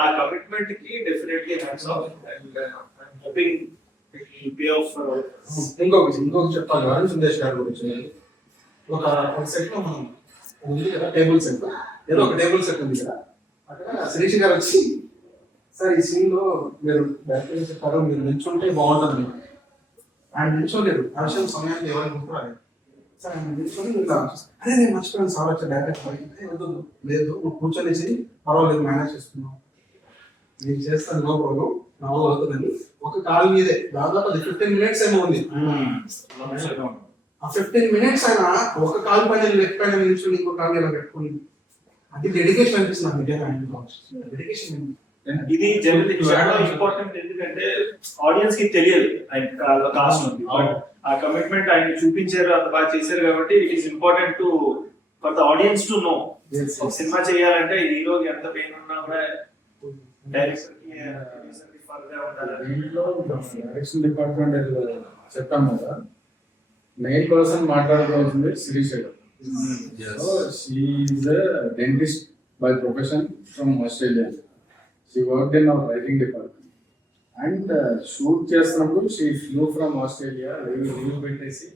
ఆ కమిట్మెంట్ కి definitely hats off and hoping it will pay off for all. ఇంకొక చెప్పాలి కదా సందేశ్ గారి గురించి. ఒక సెట్ మనం ఉంది కదా టేబుల్ సెట్, ఏదో ఒక టేబుల్ సెట్ ఉంది కదా, అక్కడ శిరీష్ గారు వచ్చి సార్ ఈ సీన్ లో మీరు డైరెక్టర్ చెప్పారు మీరు నిల్చుంటే బాగుంటుంది. ఆయన నిల్చోలేరు, ఆ విషయం సమయానికి ఎవరైనా గుర్తురాలేదు. సార్ ఆయన నిల్చొని ఇట్లా అరే నేను మర్చిపోయాను సార్ వచ్చే డైరెక్టర్ లేదు నువ్వు కూర్చొనేసి పర్వాలేదు మేనేజ్ చేస్తున్నావు నేను చేస్తాను నో ప్రాబ్లం నా వల్ల అవుతుందని ఒక కాల్ మీదే దాదాపు అది 15 minutes ఏమో ఉంది. ఆ 15 minutes ఆయన ఒక కాలు పైన లెఫ్ట్ పైన నిల్చొని ఇంకో కాలు ఇలా పెట్టుకుని అది డెడికేషన్ అనిపిస్తుంది నాకు నిజంగా. డెడికేషన్ ఇది జనరల్ చాలా ఇంపార్టెంట్ ఎందుకంటే ఆడియన్స్ కి తెలియదు ఆయన కాస్ట్ ఉంది. ఆ కమిట్మెంట్ ఆయన చూపించారు, అంత బాగా చేశారు కాబట్టి it is important to for the audience to know. Cinema చేయాలంటే హీరోకి ఎంత పెయిన్ ఉన్నా కూడా డైరెక్టర్ కి ఫర్దర్ ఉండాలి. దీంట్లో డైరెక్షన్ డిపార్ట్మెంట్ చెప్పాము కదా, మెయిన్ పర్సన్ మాట్లాడుకోవాల్సింది శిరీష్ గారు. So she is a dentist by profession from Australia. She worked in our writing department. And shoot చేస్తున్నప్పుడు she flew from Australia, leave పెట్టేసి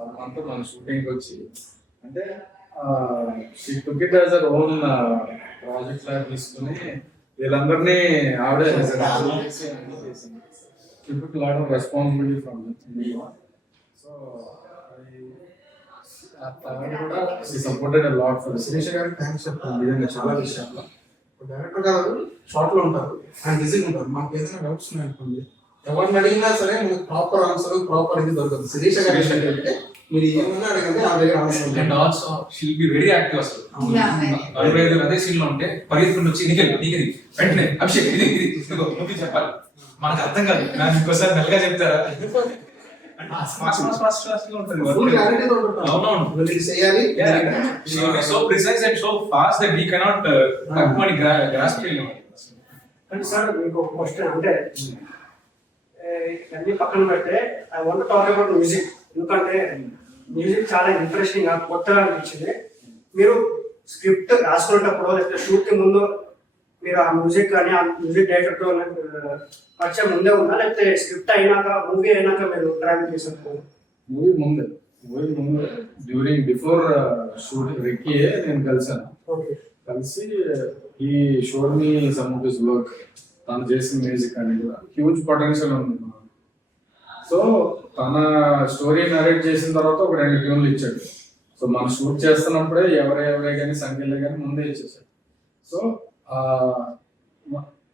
1 month మన షూటింగ్కి వచ్చి అంటే she took it as her own project లాగా తీసుకుని వీళ్ళందరినీ ఆవిడే took lot of responsibility from me. So కూడా she supported a lot for Sirish గారికి థ్యాంక్స్ చెప్తాను నిజంగా చాలా విషయాల్లో. డైరెక్టర్ గారు షార్ట్ లో ఉంటారు, ఆయన బిజీగా ఉంటారు. మాకు ఏదైనా డౌట్స్ ఉన్నాయనుకోండి ఎవరిని అడిగినా సరే మనకు ప్రాపర్ ఆన్సర్ ప్రాపర్ ఇది దొరకదు. శిరీష గారు ఏంటంటే మీరు ఏమన్నా అడగండి ఆ దగ్గర answer. And also she'll be very active. అసలు 45 అదే సీన్ లో ఉంటే పరిగెత్తుకుని వచ్చి నీకు వెంటనే అభిషేక్ ఇది ఇది నువ్వు చెప్పాలి మనకు అర్థం కాదు, నాకు ఇంకోసారి మెల్లగా చెప్తారా so precise and so fast that we cannot grasp it. అంటే సార్ మీకు ఒక క్వశ్చన్ అంటే అన్ని పక్కన పెడితే I want talk about music. ఎందుకంటే మ్యూజిక్ చాలా ఇంట్రెస్టింగ్ గా కొత్తగా అనిపించింది. మీరు స్క్రిప్ట్ రాసుకునేటప్పుడు లేకపోతే షూట్ కి ముందు మీరు ఆ మ్యూజిక్ కానీ ఆ మ్యూజిక్ డైరెక్టర్తో పరిచయం ముందే ఉందా, లేకపోతే స్క్రిప్ట్ అయినాక మూవీ అయినాక మీరు డ్రైవ్ చేసారు? మూవీ ముందు డ్యూరింగ్ బిఫోర్ షూటింగ్ రిక్కీ నేను కలిసాను. కలిసి ఈ showed me some of his work, తను చేసిన మ్యూజిక్ అని కూడా హ్యూజ్ పొటెన్షియల్ ఉంది. సో తన స్టోరీ నరేట్ చేసిన తర్వాత ఒక 2 ట్యూన్లు ఇచ్చాడు. సో మనం షూట్ చేస్తున్నప్పుడే ఎవరే కానీ సంఖ్యలే కానీ ముందే ఇచ్చేసాడు. సో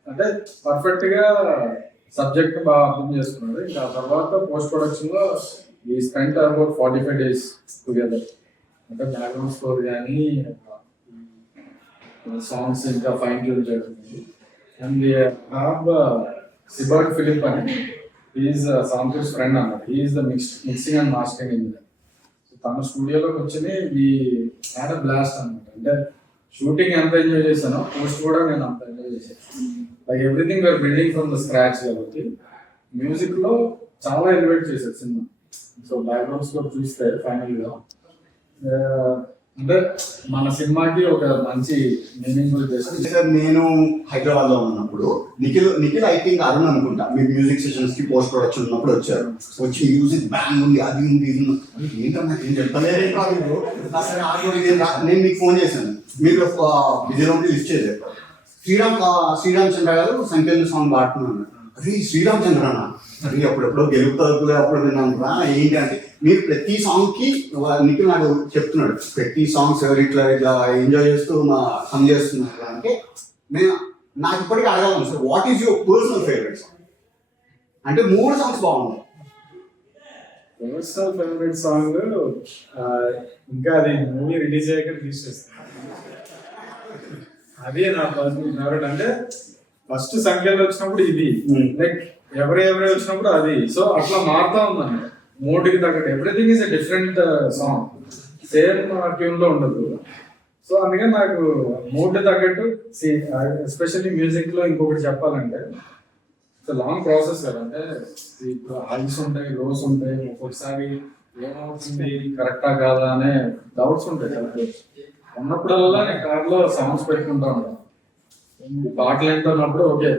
అంటే పర్ఫెక్ట్ గా సబ్జెక్ట్ బాగా అర్థం చేసుకున్నాడు. ఇంకా తర్వాత పోస్ట్ ప్రొడక్షన్ లో ఈ స్పెంట్ అబౌట్ 45 days టుగెదర్. అంటే బ్యాక్గ్రౌండ్ స్కోర్ కానీ సాంగ్స్ ఇంకా ఫైన్ ట్యూన్ చేయడం. అండ్ సిబర్ట్ ఫిలిప్ అని ఈజ్ సాంతోష్ ఫ్రెండ్ అన్నమాట. Is the mixing and mastering engineer. So తన స్టూడియోలోకి వచ్చి ఈ హ్యాడ్ అ బ్లాస్ట్ అనమాట. అంటే షూటింగ్ ఎంత ఎంజాయ్ చేశానో పోస్ట్ కూడా నేను అంత ఎంజాయ్ చేశాను. Like everything we're building from the scratch కాబట్టి మ్యూజిక్ లో చాలా ఎలివేట్ చేశారు సినిమా. సో బ్యాక్గ్రౌండ్ స్కోర్ చూస్తే ఫైనల్ గా అంటే మన సినిమాకి ఒక మంచి మీనింగ్ఫుల్ చేశారు. సార్ నేను హైదరాబాద్ లో ఉన్నప్పుడు నిఖిల్ ఐ థింక్ అరుణ్ అనుకుంటా మీ మ్యూజిక్ సెషన్స్ కి పోస్ట్ ప్రొడక్షన్ ఉన్నప్పుడు వచ్చారు. వచ్చి మ్యూజిక్ బ్యాంగ్ ఉంది అది ఉంది ఇది ఉంది ఏంటన్నా ఏం చెప్తలేరు. నేను మీకు ఫోన్ చేశాను, మీరు విజయలో లిస్ట్ చేశారు. శ్రీరామచంద్ర గారు సంఖ్యలు సాంగ్ పాడుతున్నాను. అది శ్రీరామచంద్ర అన్న అది అప్పుడెప్పుడో గెలుపుతుంది అప్పుడు విన్నాను ఏంటి అంటే మీరు ప్రతి సాంగ్ కి నిఖిల్ నాకు చెప్తున్నాడు ప్రతి సాంగ్స్ ఇట్లా ఎంజాయ్ చేస్తూ హమ్ చేస్తున్నారు అంటే నేను నాకు ఇప్పటికీ అడగాలను sir what is your personal favourite song అంటే 3 సాంగ్స్ బాగున్నాయి. పర్సనల్ ఫేవరెట్ సాంగ్ ఇంకా అది మూవీ రిలీజ్ అయ్యాక రిలీజ్ చేస్తాను. అదే నా పర్సనల్ ఫేవరెట్. అంటే ఫస్ట్ సంఖ్యలో వచ్చినప్పుడు ఇది, లైక్ ఎవరెవరే వచ్చినప్పుడు అది. సో అట్లా మారుతా ఉందండి మూడుకి తగ్గట్టు. Everything is a different song, same tune లో ఉండదు. సో అందుకని నాకు మూడ్ తగ్గట్టు, ఎస్పెషల్లీ మ్యూజిక్ లో ఇంకొకటి చెప్పాలంటే లాంగ్ ప్రాసెస్ కదా. అంటే ఇప్పుడు హైస్ ఉంటాయి, లోస్ ఉంటాయి, ఒక్కొక్కసారి ఏమవుతుంది కరెక్టా కాదా అనే డౌట్స్ ఉంటాయి కదా. ఉన్నప్పుడల్లా నేను కార్లో సాంగ్స్ పెట్టుకుంటా ఉంటాను. ఈ పాటలు వింటున్నప్పుడు ఓకే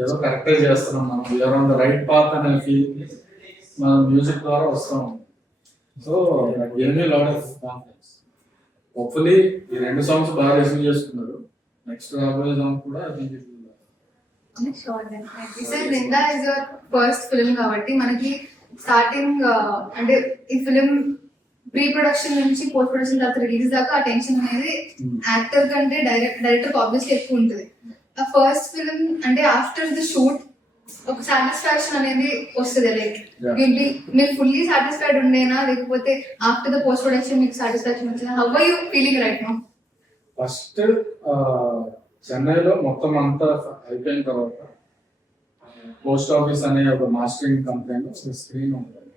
ఏదో కరెక్టే చేస్తున్నాం మనం, you're on the right path అనే ఫీల్ మనం మ్యూజిక్ ద్వారా వస్తాం. సో ఎన్ని లాట్ ఆఫ్ కాన్ఫిడెన్స్. హోప్ఫుల్లీ ఈ 2 సాంగ్స్ బాగా రిసీవ్ చేసుకున్నారు. నెక్స్ట్ రాబోయే సాంగ్ కూడా sir Ninda is your first film కాబట్టి మనకి స్టార్టింగ్ అంటే ఈ ఫిలిం ప్రీ ప్రొడక్షన్ నుంచి పోస్ట్ ప్రొడక్షన్ తర్వాత రిలీజ్ దాకా ఆ టెన్షన్ అనేది యాక్టర్ కంటే డైరెక్టర్ ఆబ్వియస్లీ ఎక్కువ ఉంటుంది. ఆ ఫస్ట్ ఫిలిం అంటే ఆఫ్టర్ ద షూట్ ఒక సాటిస్ఫాక్షన్ అనేది వస్తుంది. లైక్ మీరు ఫుల్లీ సాటిస్ఫైడ్ ఉండేనా, లేకపోతే ఆఫ్టర్ ద పోస్ట్ ప్రొడక్షన్ మీకు సాటిస్ఫాక్షన్ వచ్చిందా? How are you feeling right now? First చెన్నైలో మొత్తం అంతా అయిపోయిన తర్వాత పోస్ట్ ఆఫీస్ అనే ఒక మాస్టరింగ్ కంపెనీలో స్క్రీన్ ఉంటుంది.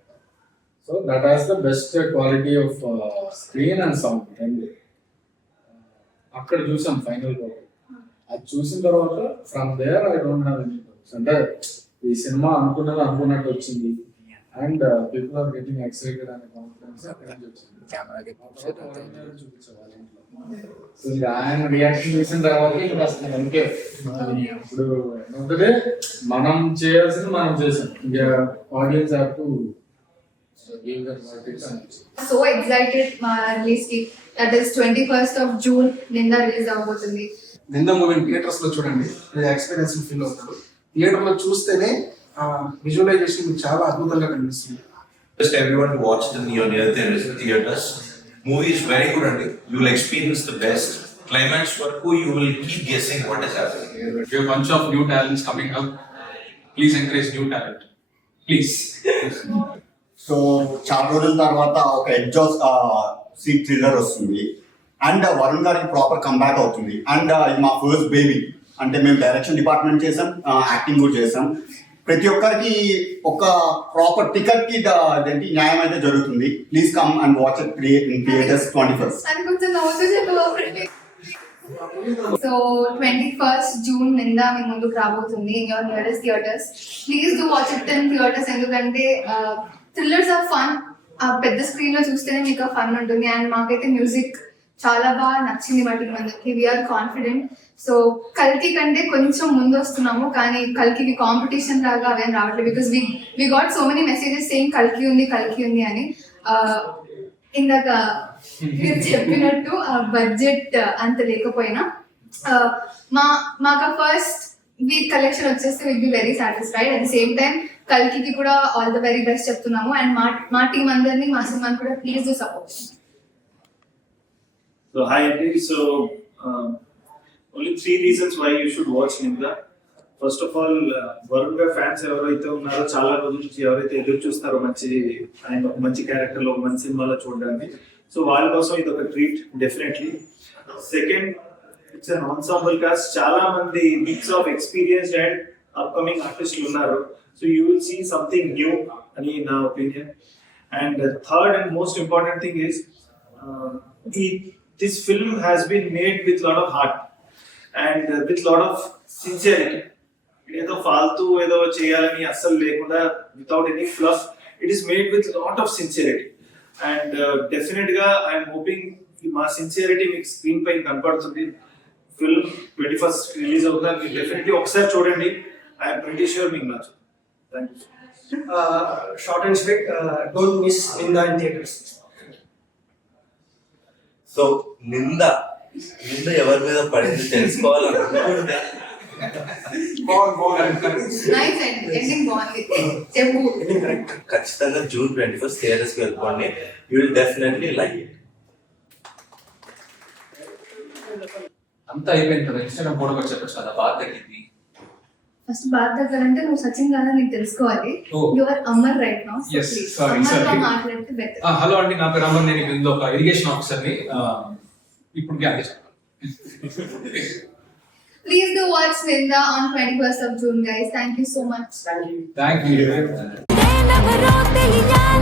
So that has the best quality of screen and sound రెండు. అక్కడ చూసాం ఫైనల్ గా. అది చూసిన తర్వాత from there I don't have any doubts. అంటే ఈ సినిమా అనుకున్నట్టు వచ్చింది and people are getting excited అనే కాన్ఫిడెన్స్ అక్కడ నుంచి వచ్చింది. చూపించేవాళ్ళు ఇంట్లో. సో ఇంకా ఆయన రియాక్షన్ చూసిన తర్వాత ఇప్పుడు అసలు అందుకే ఇప్పుడు ఏంటంటే మనం చేయాల్సింది మనం చేసాం. ఇంకా audience have to give their verdicts అని. సో ఎక్సైటెడ్ మా రిలీజ్ కి, that is 21st of June Ninda release అవబోతుంది. నిందా మూవీని థియేటర్స్ లో చూడండి, ఎక్స్పీరియన్స్ ఫీల్ అవుతారు. థియేటర్ లో చూస్తేనే విజువలైజేషన్ మీకు చాలా అద్భుతంగా కనిపిస్తుంది. Just everyone to watch the near theaters. Movie is very good and you will experience the best. Climax వరకు you will keep guessing what is happening. We have a bunch of new talents coming up. Please encourage new talent. Please. So చాలా రోజుల తర్వాత ఒక ఎడ్జ్ ఆఫ్ సీట్ థ్రిల్లర్ వస్తుంది అండ్ వరుణ్ గారికి ప్రాపర్ కంబ్యాక్ అవుతుంది. అండ్ ఇది మా ఫస్ట్ బేబీ. అంటే మేము డైరెక్షన్ డిపార్ట్మెంట్ చేసాం, యాక్టింగ్ కూడా చేసాం. ప్రతి ఒక్కరికి ఒక ప్రాపర్ టికెట్ కి న్యాయం అయితే జరుగుతుంది. Please come and watch in theatres 21st. అది కొంచెం నవ్వుతూ చెప్పండి. సో 21st June నిందా మీ ముందుకు రాబోతుంది in your nearest theatres. Please do watch it in theatres. ఎందుకంటే థ్రిల్లర్స్ ఆర్ ఫన్. ఆ పెద్ద స్క్రీన్ లో చూస్తేనే మీకు ఆ ఫన్ ఉంటుంది. అండ్ మాకైతే మ్యూజిక్ చాలా బాగా నచ్చింది వాటికి మనకి. We are confident. సో కల్కి కంటే కొంచెం ముందు వస్తున్నాము, కానీ కల్కి కాంపిటీషన్ లాగా అవేం రావట్లేదు. Because we got so many messages saying కల్కి ఉంది అని. ఇందాక మీరు చెప్పినట్టు బడ్జెట్ అంత లేకపోయినా మాకు ఫస్ట్ వీక్ కలెక్షన్ వచ్చేస్తే will be very satisfied. At the same time కల్కి కూడా ఆల్ ద వెరీ బెస్ట్ చెప్తున్నాము. అండ్ మా టీం అందరినీ మా సినిమాని కూడా please do support. So hi Andy. So only 3 reasons why you should watch Ninda. First of all, Varun గారి ఫ్యాన్స్ ఎవరైతే ఉన్నారో చాలా రోజుల నుంచి ఎవరైతే ఎదురు చూస్తారో మంచి క్యారెక్టర్లో మంచి సినిమాలో చూడడానికి, సో వాళ్ళ కోసం ఇది ఒక treat definitely. Second, it's an ensemble cast. చాలా మంది mix of experienced and upcoming ఆర్టిస్టులు ఉన్నారు. So you will see something new అని నా opinion. And third and most important thing is this film has been made with lot of heart and with lot of sincerity. ఏదో ఫాల్తూ ఏదో చేయాలని అస్సలు లేకుండా, without any fluff, it is made with lot of sincerity. And definite గా ఐఎమ్ హోపింగ్ మా సిన్సియరిటీ మీకు స్క్రీన్ పైన కనపడుతుంది. ఫిల్మ్ 21st రిలీజ్ అవుతుంది. మీరు డెఫినెట్లీ ఒకసారి చూడండి. ఐఎమ్ ప్రిటీ ష్యూర్ మీకు నచ్చుతుంది. Thank you. Short and sweet, don't miss Ninda in theatres. So Ninda ఎవరి మీద పడింది తెలుసుకోవాలనుకుంటే ఖచ్చితంగా June 21st థియేటర్స్ కి వెళ్ళిపోండి. You will definitely like it. అంతా అయిపోయింది కదా, ఇన్స్టాగ్రామ్ ఫోటో కూడా చెప్పచ్చు కదా, బాగా తగ్గింది. ఫస్ట్ బాధ తగ్గాలంటే నువ్వు సచిన్ కాదా నీకు తెలుసుకోవాలి. Oh. Your Amar right now. Yes, sorry, అమర్లో sorry. మాట్లాడితే బెటర్. హలో అండి, నా పేరు అమర్. నేను ఇందులో ఒక ఇరిగేషన్ ఆఫీసర్ని. ఇప్పుడు అదే Please do watch Ninda on 21st of June, guys. Thank you so much. Thank you. Thank you.